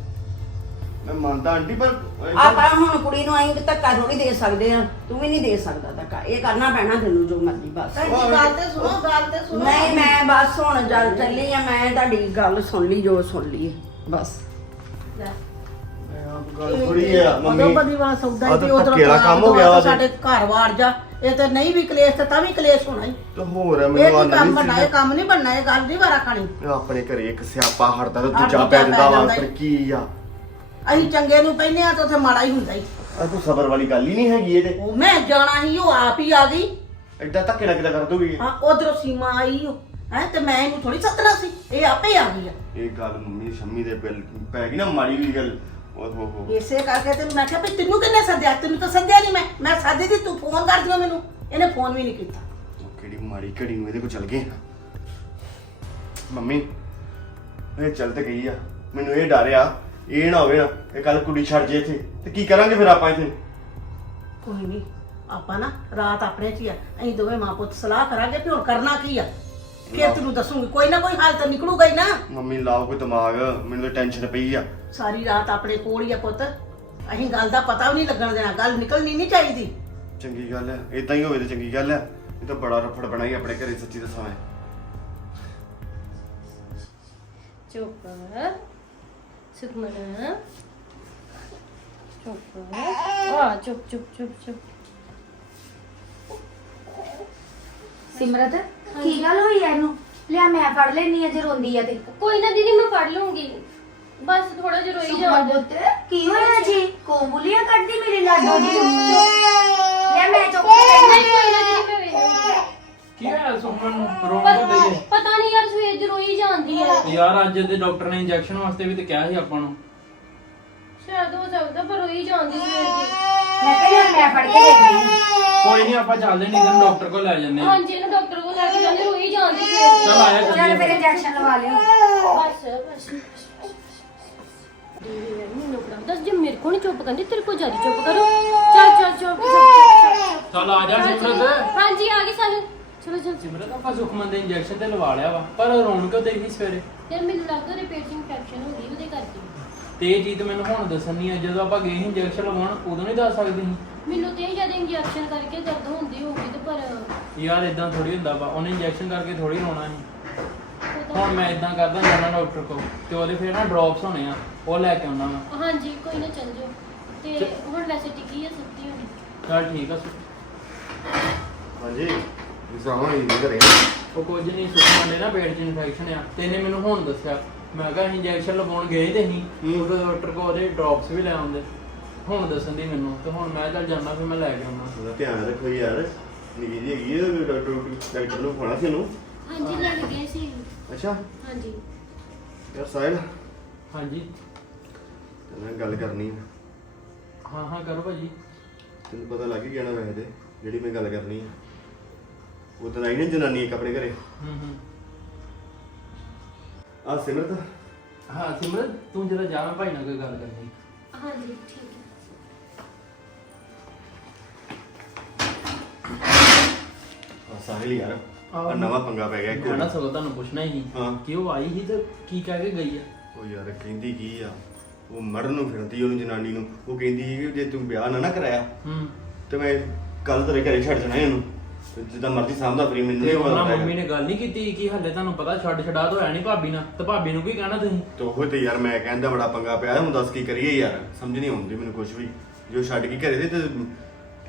ਮੈਂ ਮੰਨਦਾ ਆਂਟੀ ਪਰ ਆਪਾਂ ਹੁਣ ਕੁੜੀ ਨੂੰ ਆਈ ਧੱਕਾ ਥੋੜੀ ਦੇ ਸਕਦੇ ਆ। ਤੂੰ ਵੀ ਨਹੀਂ ਦੇ ਸਕਦਾ ਧੱਕਾ। ਇਹ ਕਰਨਾ ਪੈਣਾ ਤੈਨੂੰ ਜੋ ਮਰਜ਼ੀ ਬਸ। ਭੈਣ ਜੀ, ਗੱਲ ਤੇ ਸੁਣੋ ਗੱਲ ਤੇ ਸੁਣੋ। ਨਹੀਂ ਮੈਂ ਬਸ ਹੁਣ ਜਲ ਚੱਲੀ ਆ। ਮੈਂ ਤੁਹਾਡੀ ਗੱਲ ਸੁਣ ਲਈ ਜੋ ਸੁਣ ਲਈ ਬਸ। ਲੈ। ਗੱਲ ਥੋੜੀ ਆ ਮੰਮੀ। ਉਦੋਂ ਸੌਦਾ ਤਾਂ ਧੱਕੇ ਵਾਲਾ ਕੰਮ ਹੋ ਗਿਆ ਵਾ। ਸਾਡੇ ਘਰ ਵਾੜ ਜਾ। ਇਹ ਤੇ ਨਹੀਂ ਵੀ ਕਲੇਸ਼ ਤੇ ਤਾਂ ਵੀ ਕਲੇਸ਼ ਹੋਣਾ ਹੀ। ਤੇ ਹੋਰ ਇਹ ਮੈਨੂੰ ਕੀ ਕੰਮ ਨਵੀਂ ਬਣਨਾ ਇਹ ਕੰਮ ਨਹੀਂ ਬਣਨਾ ਇਹ ਗੱਲ ਨਹੀਂ ਵਾਰਾ ਖਾਣੀ। ਆਪਣੇ ਘਰੇ ਇੱਕ ਸਿਆਪਾ ਹਟਦਾ ਤੇ ਦੂਜਾ ਪੈ ਜਾਂਦਾ ਵਾ ਪਰ ਕੀ ਆ? ਅਸੀਂ ਚੰਗੇ ਨੂੰ ਕਹਿੰਦੇ ਆ ਤਾਂ ਉੱਥੇ ਮਾੜਾ ਹੀ ਹੁੰਦਾ ਹੀ। ਆ ਤੂੰ ਸਬਰ ਵਾਲੀ ਗੱਲ ਹੀ ਨਹੀਂ ਹੈਗੀ ਇਹਦੇ। ਉਹ ਮੈਂ ਜਾਣਾ ਹੀ ਉਹ ਆਪ ਹੀ ਆ ਗਈ। ਐਡਾ ਧੱਕੇ ਨਾਲ ਕਿਦਾਂ ਕਰ ਦੂਗੀ ਹਾਂ ਉਧਰੋਂ ਸੀਮਾ ਆਈ ਉਹ ਹੈ ਤੇ ਮੈਂ ਇਹਨੂੰ ਥੋੜੀ ਸੱਤਣਾ ਸੀ ਇਹ ਆਪੇ ਆ ਗਈ ਆ। ਇਹ ਗੱਲ ਮੰਮੀ ਸ਼ੰਮੀ ਦੇ ਬਿੱਲ ਪੈ ਗਈ ਨਾ ਮਾੜੀ ਵੀ ਗੱਲ। ਓਹ ਹੋ ਹੋ। ਇਸੇ ਕਰਕੇ ਤੈਨੂੰ ਮੈਂ ਕਿਹਾ ਵੀ ਤੈਨੂੰ ਕਿੰਨੇ ਸੱਦਿਆ? ਤੈਨੂੰ ਤਾਂ ਸੱਦਿਆ ਨਹੀਂ ਮੈਂ। ਮੈਂ ਸਾਦੇ ਦੀ ਤੂੰ ਫੋਨ ਕਰ ਦਿਓ ਮੈਨੂੰ। ਇਹਨੇ ਫੋਨ ਵੀ ਨਹੀਂ ਕੀਤਾ। ਉਹ ਕਿਹੜੀ ਮਾੜੀ ਘੜੀ ਨੂੰ ਇਹਦੇ ਕੋਲ ਚਲ ਗਏ ਮੰਮੀ ਇਹ ਚੱਲ ਤੇ ਗਈ ਆ। ਮੈਨੂੰ ਇਹ ਡਰ ਆ ਇਹ ਨਾ ਹੋਵੇ ਨਾ ਇਹ ਕੱਲ ਕੁੜੀ ਛੱਡ ਜੇ ਇੱਥੇ। ਤੇ ਕੀ ਕਰਾਂਗੇ ਫਿਰ ਆਪਾਂ ਇੱਥੇ? ਕੋਈ ਨਹੀਂ ਆਪਾਂ ਨਾ ਰਾਤ ਆਪਣੇ ਚ ਹੀ ਆ। ਅਸੀਂ ਦੋਵੇਂ ਮਾਂ ਪੁੱਤ ਸਲਾਹ ਕਰਾਂਗੇ ਵੀ ਹੁਣ ਕਰਨਾ ਕੀ ਆ। ਫਿਰ ਤੈਨੂੰ ਦੱਸੂਗੀ ਕੋਈ ਨਾ ਕੋਈ ਹਾਲ ਤਾਂ ਨਿਕਲੂਗਾ ਹੀ ਨਾ। ਮੰਮੀ ਲਾਓ ਕੋਈ ਦਿਮਾਗ ਮੈਨੂੰ ਤਾਂ ਟੈਨਸ਼ਨ ਪਈ ਆ। ਸਾਰੀ ਰਾਤ ਆਪਣੇ ਕੋਲ ਹੀ ਆ ਪੁੱਤ। ਅਸੀਂ ਗੱਲ ਦਾ ਪਤਾ ਵੀ ਨਹੀਂ ਲੱਗਣ ਦੇਣਾ ਗੱਲ ਨਿਕਲਣੀ ਨਹੀਂ ਚਾਹੀਦੀ। ਚੰਗੀ ਗੱਲ ਹੈ ਇਦਾਂ ਹੀ ਹੋਵੇ ਤੇ ਚੰਗੀ ਗੱਲ ਹੈ ਇਹ ਤਾਂ ਬੜਾ ਰਫੜ ਬਣਾਈ ਆਪਣੇ ਘਰੇ ਸੱਚੀ ਦੱਸਾਂ ਮੈਂ। ਚੁੱਪ ਸੁਖਮਨ। ਚੁੱਪ। ਆ ਚੁੱਪ ਚੁੱਪ ਚੁੱਪ ਚੁੱਪ। ਸਿਮਰਤ ਕੀ ਗੱਲ ਹੋਈ ਐ ਇਹਨੂੰ? ਲਿਆ ਮੈਂ ਫੜ ਲੈਣੀ ਆ ਜੇ ਰੋਂਦੀ ਆ ਤੇ। ਕੋਈ ਨਾ ਦੀਦੀ ਮੈਂ ਪੜ ਲੂੰਗੀ। ਬਸ ਥੋੜਾ ਜਿਹਾ ਰੋਈ ਜਾਵਾਂ ਪੁੱਤ ਕੀ ਹੋਇਆ ਜੀ? ਕੋਮੁਲੀਆਂ ਕੱਢਦੀ ਮੇਰੇ ਲਾਡੋ ਦੀ ਲਿਆ ਮੈਂ ਨਹੀਂ ਕੋਈ ਨਾ ਦੀਦੀ ਮੈਂ ਵੇਖ ਲੂੰਗੀ। ਕੀ ਹੋਇਆ ਸੁਮਨ ਨੂੰ? ਰੋਣ ਪਤਾ ਦੇ ਪਤਾ ਨਹੀਂ ਯਾਰ ਸਵੇਰ ਦੀ ਰੋਈ ਜਾਂਦੀ ਹੈ। ਯਾਰ ਅੱਜ ਦੇ ਡਾਕਟਰ ਨੇ ਇੰਜੈਕਸ਼ਨ ਵਾਸਤੇ ਵੀ ਤੇ ਕਿਹਾ ਸੀ ਆਪਾਂ ਨੂੰ। ਸ਼ਾਇਦ ਹੋ ਸਕਦਾ ਪਰ ਰੋਈ ਜਾਂਦੀ ਸਵੇਰ ਦੀ। ਮੈਂ ਕਿਹਾ ਲਿਆ ਮੈਂ ਫੜ ਕੇ ਦੇਖਦੀ ਆ ਕੋਈ ਨਹੀਂ ਆਪਾਂ ਚੱਲਦੇ ਨਹੀਂ ਤੈਨੂੰ ਡਾਕਟਰ ਕੋਲ ਲੈ ਜੰਨੇ ਹਾਂਜੀ ਇਹਨੂੰ ਡਾਕਟਰ ਕੋਲ ਲੈ ਕੇ ਜਾਂਦੇ ਰੋਈ ਜਾਂਦੀ ਸਵੇਰ ਦੀ ਚੱਲ ਆਇਆ ਚੱਲ ਚੱਲੀਏ ਫਿਰ ਇੰਜੈਕਸ਼ਨ ਲਵਾ ਲਿਓ। ਬਸ ਬਸ ਦੀਦੀ ਯਾਰ ਮੈਨੂੰ ਬੜਾ ਦੱਸ ਜੇ ਮੇਰੇ ਕੋਲ ਨਹੀਂ ਚੁੱਪ ਕਰਦੀ ਤੇਰੇ ਕੋਲ ਜ਼ਿਆਦਾ ਚੁੱਪ ਕਰੋ। ਚੱਲ ਚੱਲ ਚੁੱਪ ਚੁੱਪ ਚੱਲ ਆ ਜਾ ਸਿਮਰਤ। ਹਾਂਜੀ ਆ ਗਏ ਸਾਨੂੰ ਚਲੋ ਚਲੋ। ਸਿਮਰਤ ਆਪਾਂ ਸੁਖਮਨ ਦੇ ਇੰਜੈਕਸ਼ਨ ਤੇ ਲਵਾ ਲਿਆ ਵਾ ਪਰ ਰੋਣ ਕਿਉਂ ਦੇਈ ਸਵੇਰੇ। ਯਾਰ ਮੈਨੂੰ ਲੱਗਦਾ ਉਹਦੇ ਪੇਟ 'ਚ ਇਨਫੈਕਸ਼ਨ ਹੋ ਗਈ ਉਹਦੇ ਕਰਕੇ। ਤੇ ਇਹ ਚੀਜ਼ ਮੈਨੂੰ ਹੁਣ ਦੱਸਣ ਨਹੀਂ ਆ ਜਦੋਂ ਆਪਾਂ ਗਏ ਸੀ ਇੰਜੈਕਸ਼ਨ ਲਵਾਉਣ ਉਦੋਂ ਨਹੀਂ ਦੱਸ ਸਕਦੇ ਸੀ। ਮੈਨੂੰ ਤੇ ਜਦ ਇੰਜੈਕਸ਼ਨ ਕਰਕੇ ਦਰਦ ਹੁੰਦੀ ਹੋਊਗੀ ਤੇ ਪਰ ਯਾਰ ਇਦਾਂ ਥੋੜੀ ਹੁੰਦਾ ਵਾ ਉਹਨੇ ਇੰਜੈਕਸ਼ਨ ਕਰਕੇ ਥੋੜੀ ਰੋਣਾ ਸੀ। ਪਤਾ ਹੁਣ ਮੈਂ ਇਦਾਂ ਕਰਦਾ ਜਾਣਾ ਡਾਕਟਰ ਕੋਲ ਤੇ ਉਹਦੇ ਫਿਰ ਨਾ ਡ੍ਰੌਪਸ ਹੋਣੇ ਆ ਉਹ ਲੈ ਕੇ ਆਉਣਾ ਵਾ। ਹਾਂਜੀ ਕੋਈ ਨਾ ਚੱਲ ਜਾਓ। ਤੇ ਹੁਣ ਵੈਸੇ ਟਿੱਕੀ ਆ ਸੁੱਤੀ ਹੋਣੀ। ਚੱਲ ਠੀਕ ਆ ਹਾਂਜੀ। ਇਸਾਹਾਂ ਹੀ ਨਹੀਂ ਕਰੇ ਉਹ ਕੁਝ ਨਹੀਂ ਸੁਖਮਨ ਦੇ ਨਾ ਪੇਟ 'ਚ ਇਨਫੈਕਸ਼ਨ ਆ। ਤੇ ਇਹਨੇ ਮੈਨੂੰ ਹੁਣ ਦੱਸਿਆ। ਮੈਂ ਕਿਹਾ ਇੰਜੈਕਸ਼ਨ ਲਗਾਉਣ ਗਏ ਤੇ ਅਸੀਂ। ਹੂੰ। ਉਹਦੇ ਡਾਕਟਰ ਕੋਲ ਉਹਦੇ ਡ੍ਰੌਪਸ ਵੀ ਲੈ ਆਉਂਦੇ। ਹੁਣ ਦੱਸਣ ਦੀ ਮੈਨੂੰ। ਤੇ ਹੁਣ ਮੈਂ ਚੱਲ ਜਾਣਾ ਫਿਰ ਮੈਂ ਲੈ ਕੇ ਆਉਣਾ ਉਹਦਾ ਧਿਆਨ ਰੱਖੋ ਯਾਰ। ਨਿੱਕੀ ਜੀ ਹੈਗੀ ਹੈ ਡਾਕਟਰ ਡਾਕਟਰ ਨੂੰ ਖਾਣਾ ਸੀ ਇਹਨੂੰ ਹਾਂਜੀ ਲੈ ਕੇ ਗਏ ਸੀ। ਅੱਛਾ। ਹਾਂਜੀ। ਯਾਰ ਸਾਹਿਲ। ਹਾਂਜੀ। ਤੇਰੇ ਨਾਲ ਗੱਲ ਕਰਨੀ ਹੈ ਹਾਂ ਹਾਂ ਕਰੋ ਭਾਜੀ। ਤੈਨੂੰ ਪਤਾ ਲੱਗ ਹੀ ਗਿਆ ਨਾ ਵੈਸੇ ਤੇ ਜਿਹੜੀ ਮੈਂ ਗੱਲ ਕਰਨੀ ਹੈ ਉਹ ਤਾਂ ਆਈ ਨਾ ਜਨਾਨੀ ਇੱਕ ਆਪਣੇ ਘਰੇ। ਹੂੰ ਹੂੰ। ਆ ਸਿਮਰਤ? ਹਾਂ ਸਿਮਰਤ ਤੂੰ ਜਰਾ ਜਾ ਮੈਂ ਭਾਈ ਨਾਲ ਕੋਈ ਗੱਲ ਕਰਨੀ। ਹਾਂਜੀ ਠੀਕ ਹੈ। ਆ ਸਾਹਿਲ ਯਾਰ ਆ। ਨਵਾਂ ਪੰਗਾ ਪੈ ਗਿਆ ਇੱਕ ਮੈਂ ਨਾ ਹੋਰ। ਸਗੋਂ ਤੁਹਾਨੂੰ ਪੁੱਛਣਾ ਹੀ ਹਾਂ। ਕਿ ਉਹ ਆਈ ਸੀ ਤੇ ਕੀ ਕਹਿ ਕੇ ਗਈ ਆ? ਉਹ ਯਾਰ ਕਹਿੰਦੀ ਕੀ ਆ? ਉਹ ਮਰਨ ਨੂੰ ਫਿਰਦੀ ਉਹਨੂੰ ਜਨਾਨੀ ਨੂੰ। ਉਹ ਕਹਿੰਦੀ ਸੀ ਕਿ ਜੇ ਤੂੰ ਵਿਆਹ ਨਾ ਨਾ ਕਰਾਇਆ ਹੂੰ। ਤੇ ਮੈਂ ਕੱਲ ਤੇਰੇ ਘਰੇ ਛੱਡ ਜਾਣਾ ਇਹਨੂੰ। ਜਿੱਦਾਂ ਮਰਜ਼ੀ ਸਾਂਭਦਾ ਫਰੀ ਮੈਨੂੰ ਤੇ ਨਹੀਂ ਉਹਨਾਂ ਪਤਾ ਮੰਮੀ ਨੇ ਗੱਲ ਨਹੀਂ ਕੀਤੀ ਕਿ ਹੱਲੇ ਤੁਹਾਨੂੰ ਪਤਾ ਛੱਡ ਛਡਾ ਤਾਂ ਹੋਇਆ ਨਹੀਂ ਭਾਬੀ ਨਾਲ ਤੇ ਭਾਬੀ ਨੂੰ ਕੀ ਕਹਿਣਾ ਤੁਸੀਂ? ਤੇ ਉਹ ਤੇ ਯਾਰ ਮੈਂ ਕਹਿੰਦਾ ਬੜਾ ਪੰਗਾ ਪਿਆ ਹੁਣ ਦੱਸ ਕੀ ਕਰੀਏ ਯਾਰ ਸਮਝ ਨਹੀਂ ਆਉਂਦੀ ਮੈਨੂੰ ਕੁਝ ਵੀ। ਜੋ ਛੱਡ ਕੇ ਘਰੇ ਦੇ ਤੇ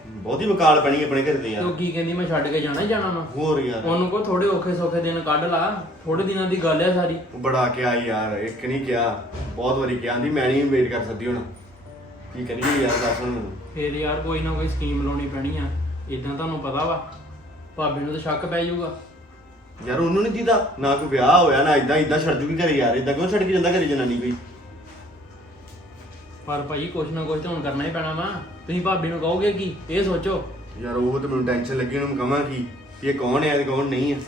ਬਹੁਤੀ ਵਕਾਲ ਬਣੀ ਆਪਣੇ ਘਰੇ ਦੇ ਯਾਰ। ਉਹ ਕੀ ਕਹਿੰਦੀ ਮੈਂ ਛੱਡ ਕੇ ਜਾਣਾ ਹੀ ਜਾਣਾ ਵਾ। ਹੋਰ ਯਾਰ। ਉਹਨੂੰ ਕੋ ਥੋੜੇ ਔਖੇ ਸੌਖੇ ਦਿਨ ਕੱਢ ਲਾ ਥੋੜੇ ਦਿਨਾਂ ਦੀ ਗੱਲ ਆ ਸਾਰੀ। ਉਹ ਬੜਾ ਕਿਹਾ ਯਾਰ ਇੱਕ ਨਹੀਂ ਕਿਹਾ ਬਹੁਤ ਵਾਰੀ ਕਿਹਾ ਆਂਦੀ ਮੈਂ ਨਹੀਂ ਵੇਟ ਕਰ ਸਕਦੀ ਹੁਣ। ਕੀ ਕਰੀਏ ਯਾਰ ਦੱਸ ਹੁਣ। ਮੈਨੂੰ ਫੇਰ ਯਾਰ ਕੋਈ ਨਾ ਕੋਈ ਸਕੀਮ ਲਾਉਣੀ ਪੈਣੀ ਆ ਇਦਾਂ ਤੁਹਾਨੂੰ ਪਤਾ ਵਾ। ਭਾਬੀ ਨੂੰ ਤਾਂ ਸ਼ੱਕ ਪੈ ਜਾਊਗਾ। ਯਾਰ ਉਹਨੂੰ ਨਹੀਂ ਦੀਦਾ ਨਾ ਕੋਈ ਵਿਆਹ ਹੋਇਆ ਨਾ ਇਦਾਂ ਇਦਾਂ ਛੱਡ ਜੂਗੀ ਘਰੇ ਯਾਰ ਇਦਾਂ ਕਿਉਂ ਛੱਡ ਕੇ ਜਾਂਦਾ ਘਰੇ ਜਨਾਨੀ ਕੋਈ? ਪਰ ਭਾਈ ਕੁਛ ਨਾ ਕੁਛ ਤਾਂ ਹੁਣ ਕਰਨਾ ਹੀ ਪੈਣਾ ਵਾ। ਤੁਸੀਂ ਭਾਬੀ ਨੂੰ ਕਹੋਗੇ ਕੀ? ਇਹ ਸੋਚੋ। ਯਾਰ ਉਹ ਤੇ ਮੈਨੂੰ ਟੈਨਸ਼ਨ ਲੱਗੀ ਉਹਨੂੰ ਕਹਾਂ ਕੀ ਕਿ ਇਹ ਕੌਣ ਹੈ ਤੇ ਕੌਣ ਨਹੀਂ ਹੈ।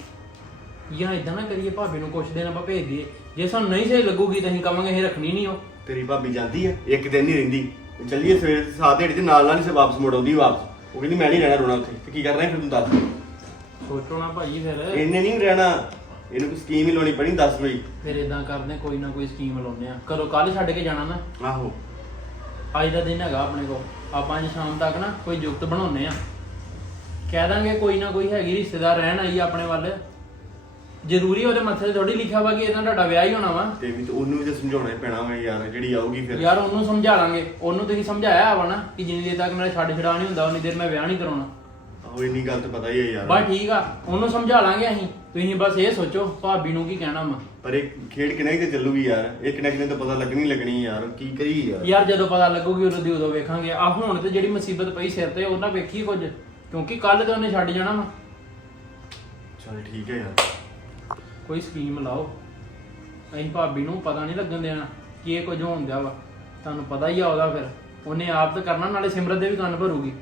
ਜਾਂ ਇਦਾਂ ਨਾ ਕਰੀਏ ਭਾਬੀ ਨੂੰ ਕੁਛ ਦਿਨ ਆਪਾਂ ਭੇਜ ਦਈਏ। ਜੇ ਸਾਨੂੰ ਨਹੀਂ ਸਹੀ ਲੱਗੂਗੀ ਤਾਂ ਅਸੀਂ ਕਵਾਂਗੇ ਇਹ ਰੱਖਣੀ ਨਹੀਂ ਉਹ। ਤੇਰੀ ਭਾਬੀ ਜਾਂਦੀ ਹੈ ਇੱਕ ਦਿਨ ਨਹੀਂ ਰਹਿੰਦੀ। ਚੱਲੀਏ ਸਵੇਰ ਸਾਤ ਦਿਹਾੜੀ ਤੇ ਨਾਲ ਨਾਲ ਹੀ ਸੇ ਵਾਪਸ ਮੁੜ ਆਉਂਦੀ ਵਾਪਸ ਉਹ ਕਹਿੰਦੀ ਮੈਂ ਨਹੀਂ ਰਹਿਣਾ ਰੋਣਾ ਉੱਥੇ। ਤੇ ਕੀ ਕਰਨਾ ਹੈ ਫਿਰ ਤੂੰ ਦੱਸ। ਸੋਚੋ ਨਾ ਭਾਈ ਫਿਰ। ਇਹਨੇ ਨਹੀਂ ਰਹਿਣਾ। ਇਹਨੂੰ ਕੋਈ ਸਕੀਮ ਹੀ ਲਾਉਣੀ ਪੈਣੀ ਦੱਸ ਕੋਈ ਫਿਰ ਇਦਾਂ ਕਰਦੇ ਕੋਈ ਨਾ ਕੋਈ ਸਕੀਮ ਲਾਉਂਦੇ ਆ। ਕਦੋਂ ਕੱਲ ਛੱਡ ਕੇ ਜਾਣਾ ਨਾ। ਆਹੋ। ਅੱਜ ਦਾ ਦਿਨ ਹੈਗਾ ਆਪਣੇ ਕੋਲ। ਆਪਾਂ ਅੱਜ ਸ਼ਾਮ ਤੱਕ ਨਾ ਕੋਈ ਜੁਗਤ ਬਣਾਉਨੇ ਆ। ਕਹਿ ਦਾਂਗੇ ਕੋਈ ਨਾ ਕੋਈ ਹੈਗੀ ਰਿਸ਼ਤੇਦਾਰ ਰਹਿਣ ਆਈ ਆ ਆਪਣੇ ਵੱਲ। ਜ਼ਰੂਰੀ ਉਹਦੇ ਮੱਥੇ ਤੇ ਥੋੜੀ ਲਿਖਿਆ ਵਾ ਕਿ ਇਹਦਾ ਤੁਹਾਡਾ ਵਿਆਹ ਹੀ ਹੋਣਾ ਵਾ। ਤੇ ਵੀ ਤੇ ਉਹਨੂੰ ਵੀ ਤੇ ਸਮਝਾਉਣਾ ਹੀ ਪੈਣਾ ਵਾ ਯਾਰ ਜਿਹੜੀ ਆਊਗੀ ਫਿਰ। ਯਾਰ ਉਹਨੂੰ ਸਮਝਾ ਲਾਂਗੇ। ਉਹਨੂੰ ਤੁਸੀਂ ਸਮਝਾਇਆ ਵਾ ਨਾ ਕਿ ਜਿੰਨੀ ਦੇਰ ਤੱਕ ਮੇਰਾ ਛੱਡ ਛਡਾ ਨਹੀਂ ਹੁੰਦਾ ਉਨੀ ਦੇਰ ਮੈਂ ਵਿਆਹ ਨਹੀਂ ਕਰਾਉਣਾ। ਆਹੋ ਇੰਨੀ ਗੱਲ ਤਾਂ ਪਤਾ ਹੀ ਹੈ ਯਾਰ। ਬਸ ਠੀਕ ਆ ਉਹਨੂੰ ਸਮਝਾ ਲਾਂਗੇ ਅਸੀਂ। ਤੁਸੀਂ ਬਸ ਇਹ ਸੋਚੋ ਭਾਬੀ ਨੂੰ ਕੀ ਕਹਿਣਾ ਵਾ। ਪਰ ਇਹ ਖੇਡ ਕਿਨੇ ਤੇ ਚੱਲੂਗੀ ਯਾਰ। ਇਹ ਕਿਨੇ ਕਿਨੇ ਤਾਂ ਪਤਾ ਲੱਗਣੀ ਲੱਗਣੀ ਯਾਰ ਕੀ ਕਰੀ ਯਾਰ। ਯਾਰ ਜਦੋਂ ਪਤਾ ਲੱਗੂਗੀ ਉਦੋਂ ਦੀ ਉਦੋਂ ਵੇਖਾਂਗੇ। ਆ ਹੁਣ ਤੇ ਜਿਹੜੀ ਮੁਸੀਬਤ ਪਈ ਸਿਰ ਤੇ ਉਹਨਾਂ ਵੇਖੀ ਕੁਝ। ਕਿਉਂਕਿ ਕੱਲ ਤੇ ਉਹਨੇ ਛੱਡ ਜਾਣਾ ਵਾ। ਚਲ ਠੀਕ ਹੈ ਯਾਰ। ਕੋਈ ਸਕੀਮ ਲਾਓ। ਅਸੀਂ ਭਾਬੀ ਨੂੰ ਪਤਾ ਨਹੀਂ ਲੱਗਣ ਦੇਣਾ ਕਿ ਇਹ ਕੁਝ ਹੋਣ ਦਿਆ ਵਾ। ਤੁਹਾਨੂੰ ਪਤਾ ਹੀ ਆ ਉਹਦਾ ਫਿਰ। ਉਹਨੇ ਆਪ ਤਾਂ ਕਰਨਾ ਨਾਲੇ ਸਿਮਰਤ ਦੇ ਵੀ ਕੰਨ ਭਰੂਗੀ।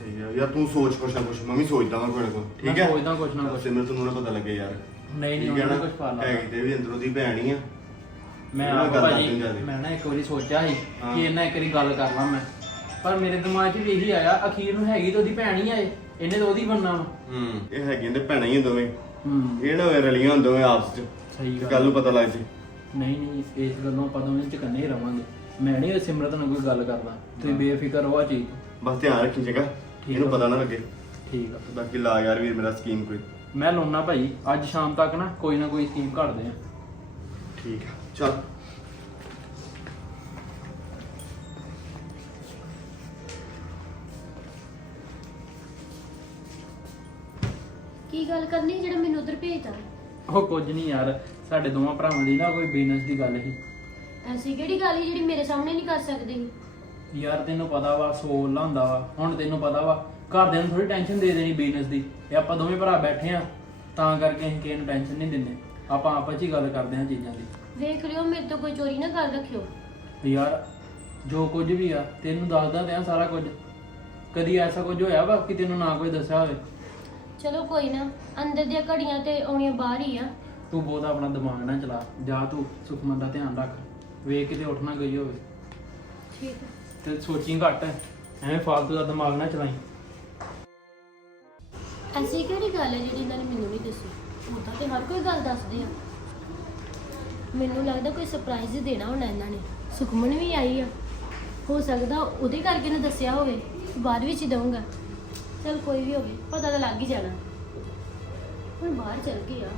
ਸਹੀ ਹੈ ਯਾਰ ਤੂੰ ਸੋਚ ਕੁਛ ਨਾ ਕੁਛ ਮੈਂ ਵੀ ਸੋਚਦਾ ਵਾਂ ਕੋਈ ਨਾ ਕੋਈ ਠੀਕ ਮੈਂ ਹੈ? ਸੋਚਦਾ ਕੁਛ ਨਾ ਕੁਛ। ਸਿਮਰਤ ਨੂੰ ਨਾ ਪਤਾ ਲੱਗੇ ਯਾਰ। ਨਹੀਂ ਨਹੀਂ ਉਹਨਾਂ ਕੁਝ ਪਾ ਲਾ। ਹੈਗੀ ਤੇ ਵੀ ਅੰਦਰੋਂ ਦੀ ਭੈਣ ਹੀ ਆ। ਮੈਂ ਆਪ ਗੱਲ ਭਾਜੀ। ਮੈਂ ਨਾ ਇੱਕ ਵਾਰੀ ਸੋਚਿਆ ਸੀ ਹਾਂ। ਕਿ ਇਹਨਾਂ ਇੱਕ ਵਾਰੀ ਗੱਲ ਕਰ ਲਾਂ ਮੈਂ। ਪਰ ਮੇਰੇ ਦਿਮਾਗ 'ਚ ਵੀ ਇਹੀ ਆਇਆ ਅਖੀਰ ਨੂੰ ਹੈਗੀ ਤਾਂ ਉਹਦੀ ਭੈਣ ਹੀ ਆ ਇਹ। ਇਹਨੇ ਤਾਂ ਉਹਦੀ ਬਣਨਾ ਵਾ। ਹੂੰ ਇਹ ਹੈਗੀਆਂ ਤੇ ਭੈਣਾਂ ਹੀ ਆ ਦੋਵੇਂ। ਹੂੰ। ਇਹ ਨਾ ਹੋਏ ਰਲੀਆਂ ਦੋਵੇਂ ਆਪਸ ਚ। ਸਹੀ ਗੱਲ। ਗੱਲ ਨੂੰ ਪਤਾ ਲੱਗ ਜੇ। ਨਹੀਂ ਨਹੀਂ ਇਸ ਗੱਲੋਂ ਆਪਾਂ ਦੋਵੇਂ ਚ ਕੰਨੇ ਹੀ ਰਵਾਂਗੇ। ਮੈਂ ਨਹੀਂ ਸਿਮਰਤ ਨਾਲ ਕੋਈ ਗੱਲ ਕਰਦਾ। ਤੁਸੀਂ ਬੇਫਿਕਰ ਹੋ ਆ ਚੀਜ਼। ਬਸ ਧਿਆਨ ਰੱਖੀ ਜਗਾ ਇਹਨੂੰ ਪਤਾ ਨਾ ਲੱਗੇ। ਠੀਕ ਆ। ਬਾਕੀ ਲਾ ਯਾਰ ਵੀਰ ਮੇਰਾ ਸਕੀਮ ਕੋਈ। ਮੈਂ ਲਾਉਣਾ ਭਾਈ ਅੱਜ ਸ਼ਾਮ ਤੱਕ ਨਾ ਕੋਈ ਨਾ ਕੋਈ ਸਕੀਮ ਘੜਦੇ ਆ। ਠੀਕ ਆ। ਚਲ। ਕੀ ਗੱਲ ਕਰਨੀ ਜਿਹੜਾ ਮੈਨੂੰ ਉਧਰ ਭੇਜਦਾ ਉਹ ਕੁਝ ਨਹੀਂ ਯਾਰ ਸਾਡੇ ਦੋਵਾਂ ਭਰਾਵਾਂ ਦੀ ਨਾ ਕੋਈ ਬਿਜ਼ਨਸ ਦੀ ਗੱਲ ਸੀ। ਐਸੀ ਕਿਹੜੀ ਗੱਲ ਸੀ ਜਿਹੜੀ ਮੇਰੇ ਸਾਹਮਣੇ ਨਹੀਂ ਕਰ ਸਕਦੇ? ਯਾਰ ਤੈਨੂੰ ਪਤਾ ਵਾ ਸੋਲ ਹੁੰਦਾ ਵਾ। ਹੁਣ ਤੈਨੂੰ ਪਤਾ ਵਾ ਘਰਦਿਆਂ ਨੂੰ ਥੋੜੀ ਟੈਨਸ਼ਨ ਦੇ ਦੇਣੀ ਬਿਜ਼ਨਸ ਦੀ। ਇਹ ਆਪਾਂ ਦੋਵੇਂ ਭਰਾ ਬੈਠੇ ਆ ਤਾਂ ਕਰਕੇ ਅਸੀਂ ਕਿਸੇ ਨੂੰ ਟੈਨਸ਼ਨ ਨਹੀਂ ਦਿੰਦੇ। ਆਪਾਂ ਆਪਸ 'ਚ ਹੀ ਗੱਲ ਕਰਦੇ ਹਾਂ ਚੀਜ਼ਾਂ ਦੀ। ਵੇਖ ਲਿਓ ਮੇਰੇ ਤੋਂ ਕੋਈ ਚੋਰੀ ਨਾ ਕਰ ਰੱਖਿਓ। ਯਾਰ ਜੋ ਕੁਝ ਵੀ ਆ ਤੈਨੂੰ ਦੱਸਦਾ ਤੇ ਆ ਸਾਰਾ ਕੁਝ। ਕਦੀ ਐਸਾ ਕੁਝ ਹੋਇਆ ਵਾ ਕਿ ਤੈਨੂੰ ਨਾ ਕੋਈ ਦੱਸਿਆ ਹੋਵੇ? ਚਲੋ ਕੋਈ ਨਾ ਅੰਦਰ ਦੀਆਂ ਘੜੀਆਂ ਤੇ ਆਉਣੀਆਂ ਬਾਹਰ ਹੀ ਆ। ਤੂੰ ਬਹੁਤ ਆਪਣਾ ਦਿਮਾਗ ਨਾ ਚਲਾ। ਜਾ ਤੂੰ ਸੁਖਮਨ ਦਾ ਧਿਆਨ ਰੱਖ। ਵੇਖ ਕਿਤੇ ਉੱਠ ਨਾ ਗਈ ਹੋਵੇ। ਠੀਕ ਹੈ ਤੇ ਸੋਚੀ ਘੱਟ, ਐਵੇਂ ਫਾਲਤੂ ਦਾ ਦਿਮਾਗ ਨਾ ਚਲਾਈ। ਐਸੀ ਕਿਹੜੀ ਗੱਲ ਹੈ ਜਿਹੜੀ ਇਹਨਾਂ ਨੇ ਮੈਨੂੰ ਨਹੀਂ ਦੱਸੀ? ਉਹ ਤਾਂ ਤੇ ਹਰ ਕੋਈ ਗੱਲ ਦੱਸਦੇ ਆ। ਮੈਨੂੰ ਲੱਗਦਾ ਕੋਈ ਸਰਪ੍ਰਾਈਜ਼ ਹੀ ਦੇਣਾ ਹੋਣਾ ਇਹਨਾਂ ਨੇ। ਸੁਖਮਨ ਵੀ ਆਈ ਆ। ਹੋ ਸਕਦਾ ਉਹਦੇ ਕਰਕੇ ਨਾ ਦੱਸਿਆ ਹੋਵੇ। ਬਾਅਦ ਵਿੱਚ ਹੀ ਦਊਂਗਾ। ਚਲ ਕੋਈ ਵੀ ਹੋਵੇ, ਪਤਾ ਤਾਂ ਲੱਗ ਹੀ ਜਾਣਾ। ਹੁਣ ਬਾਹਰ ਚਲ ਗਈ ਆ।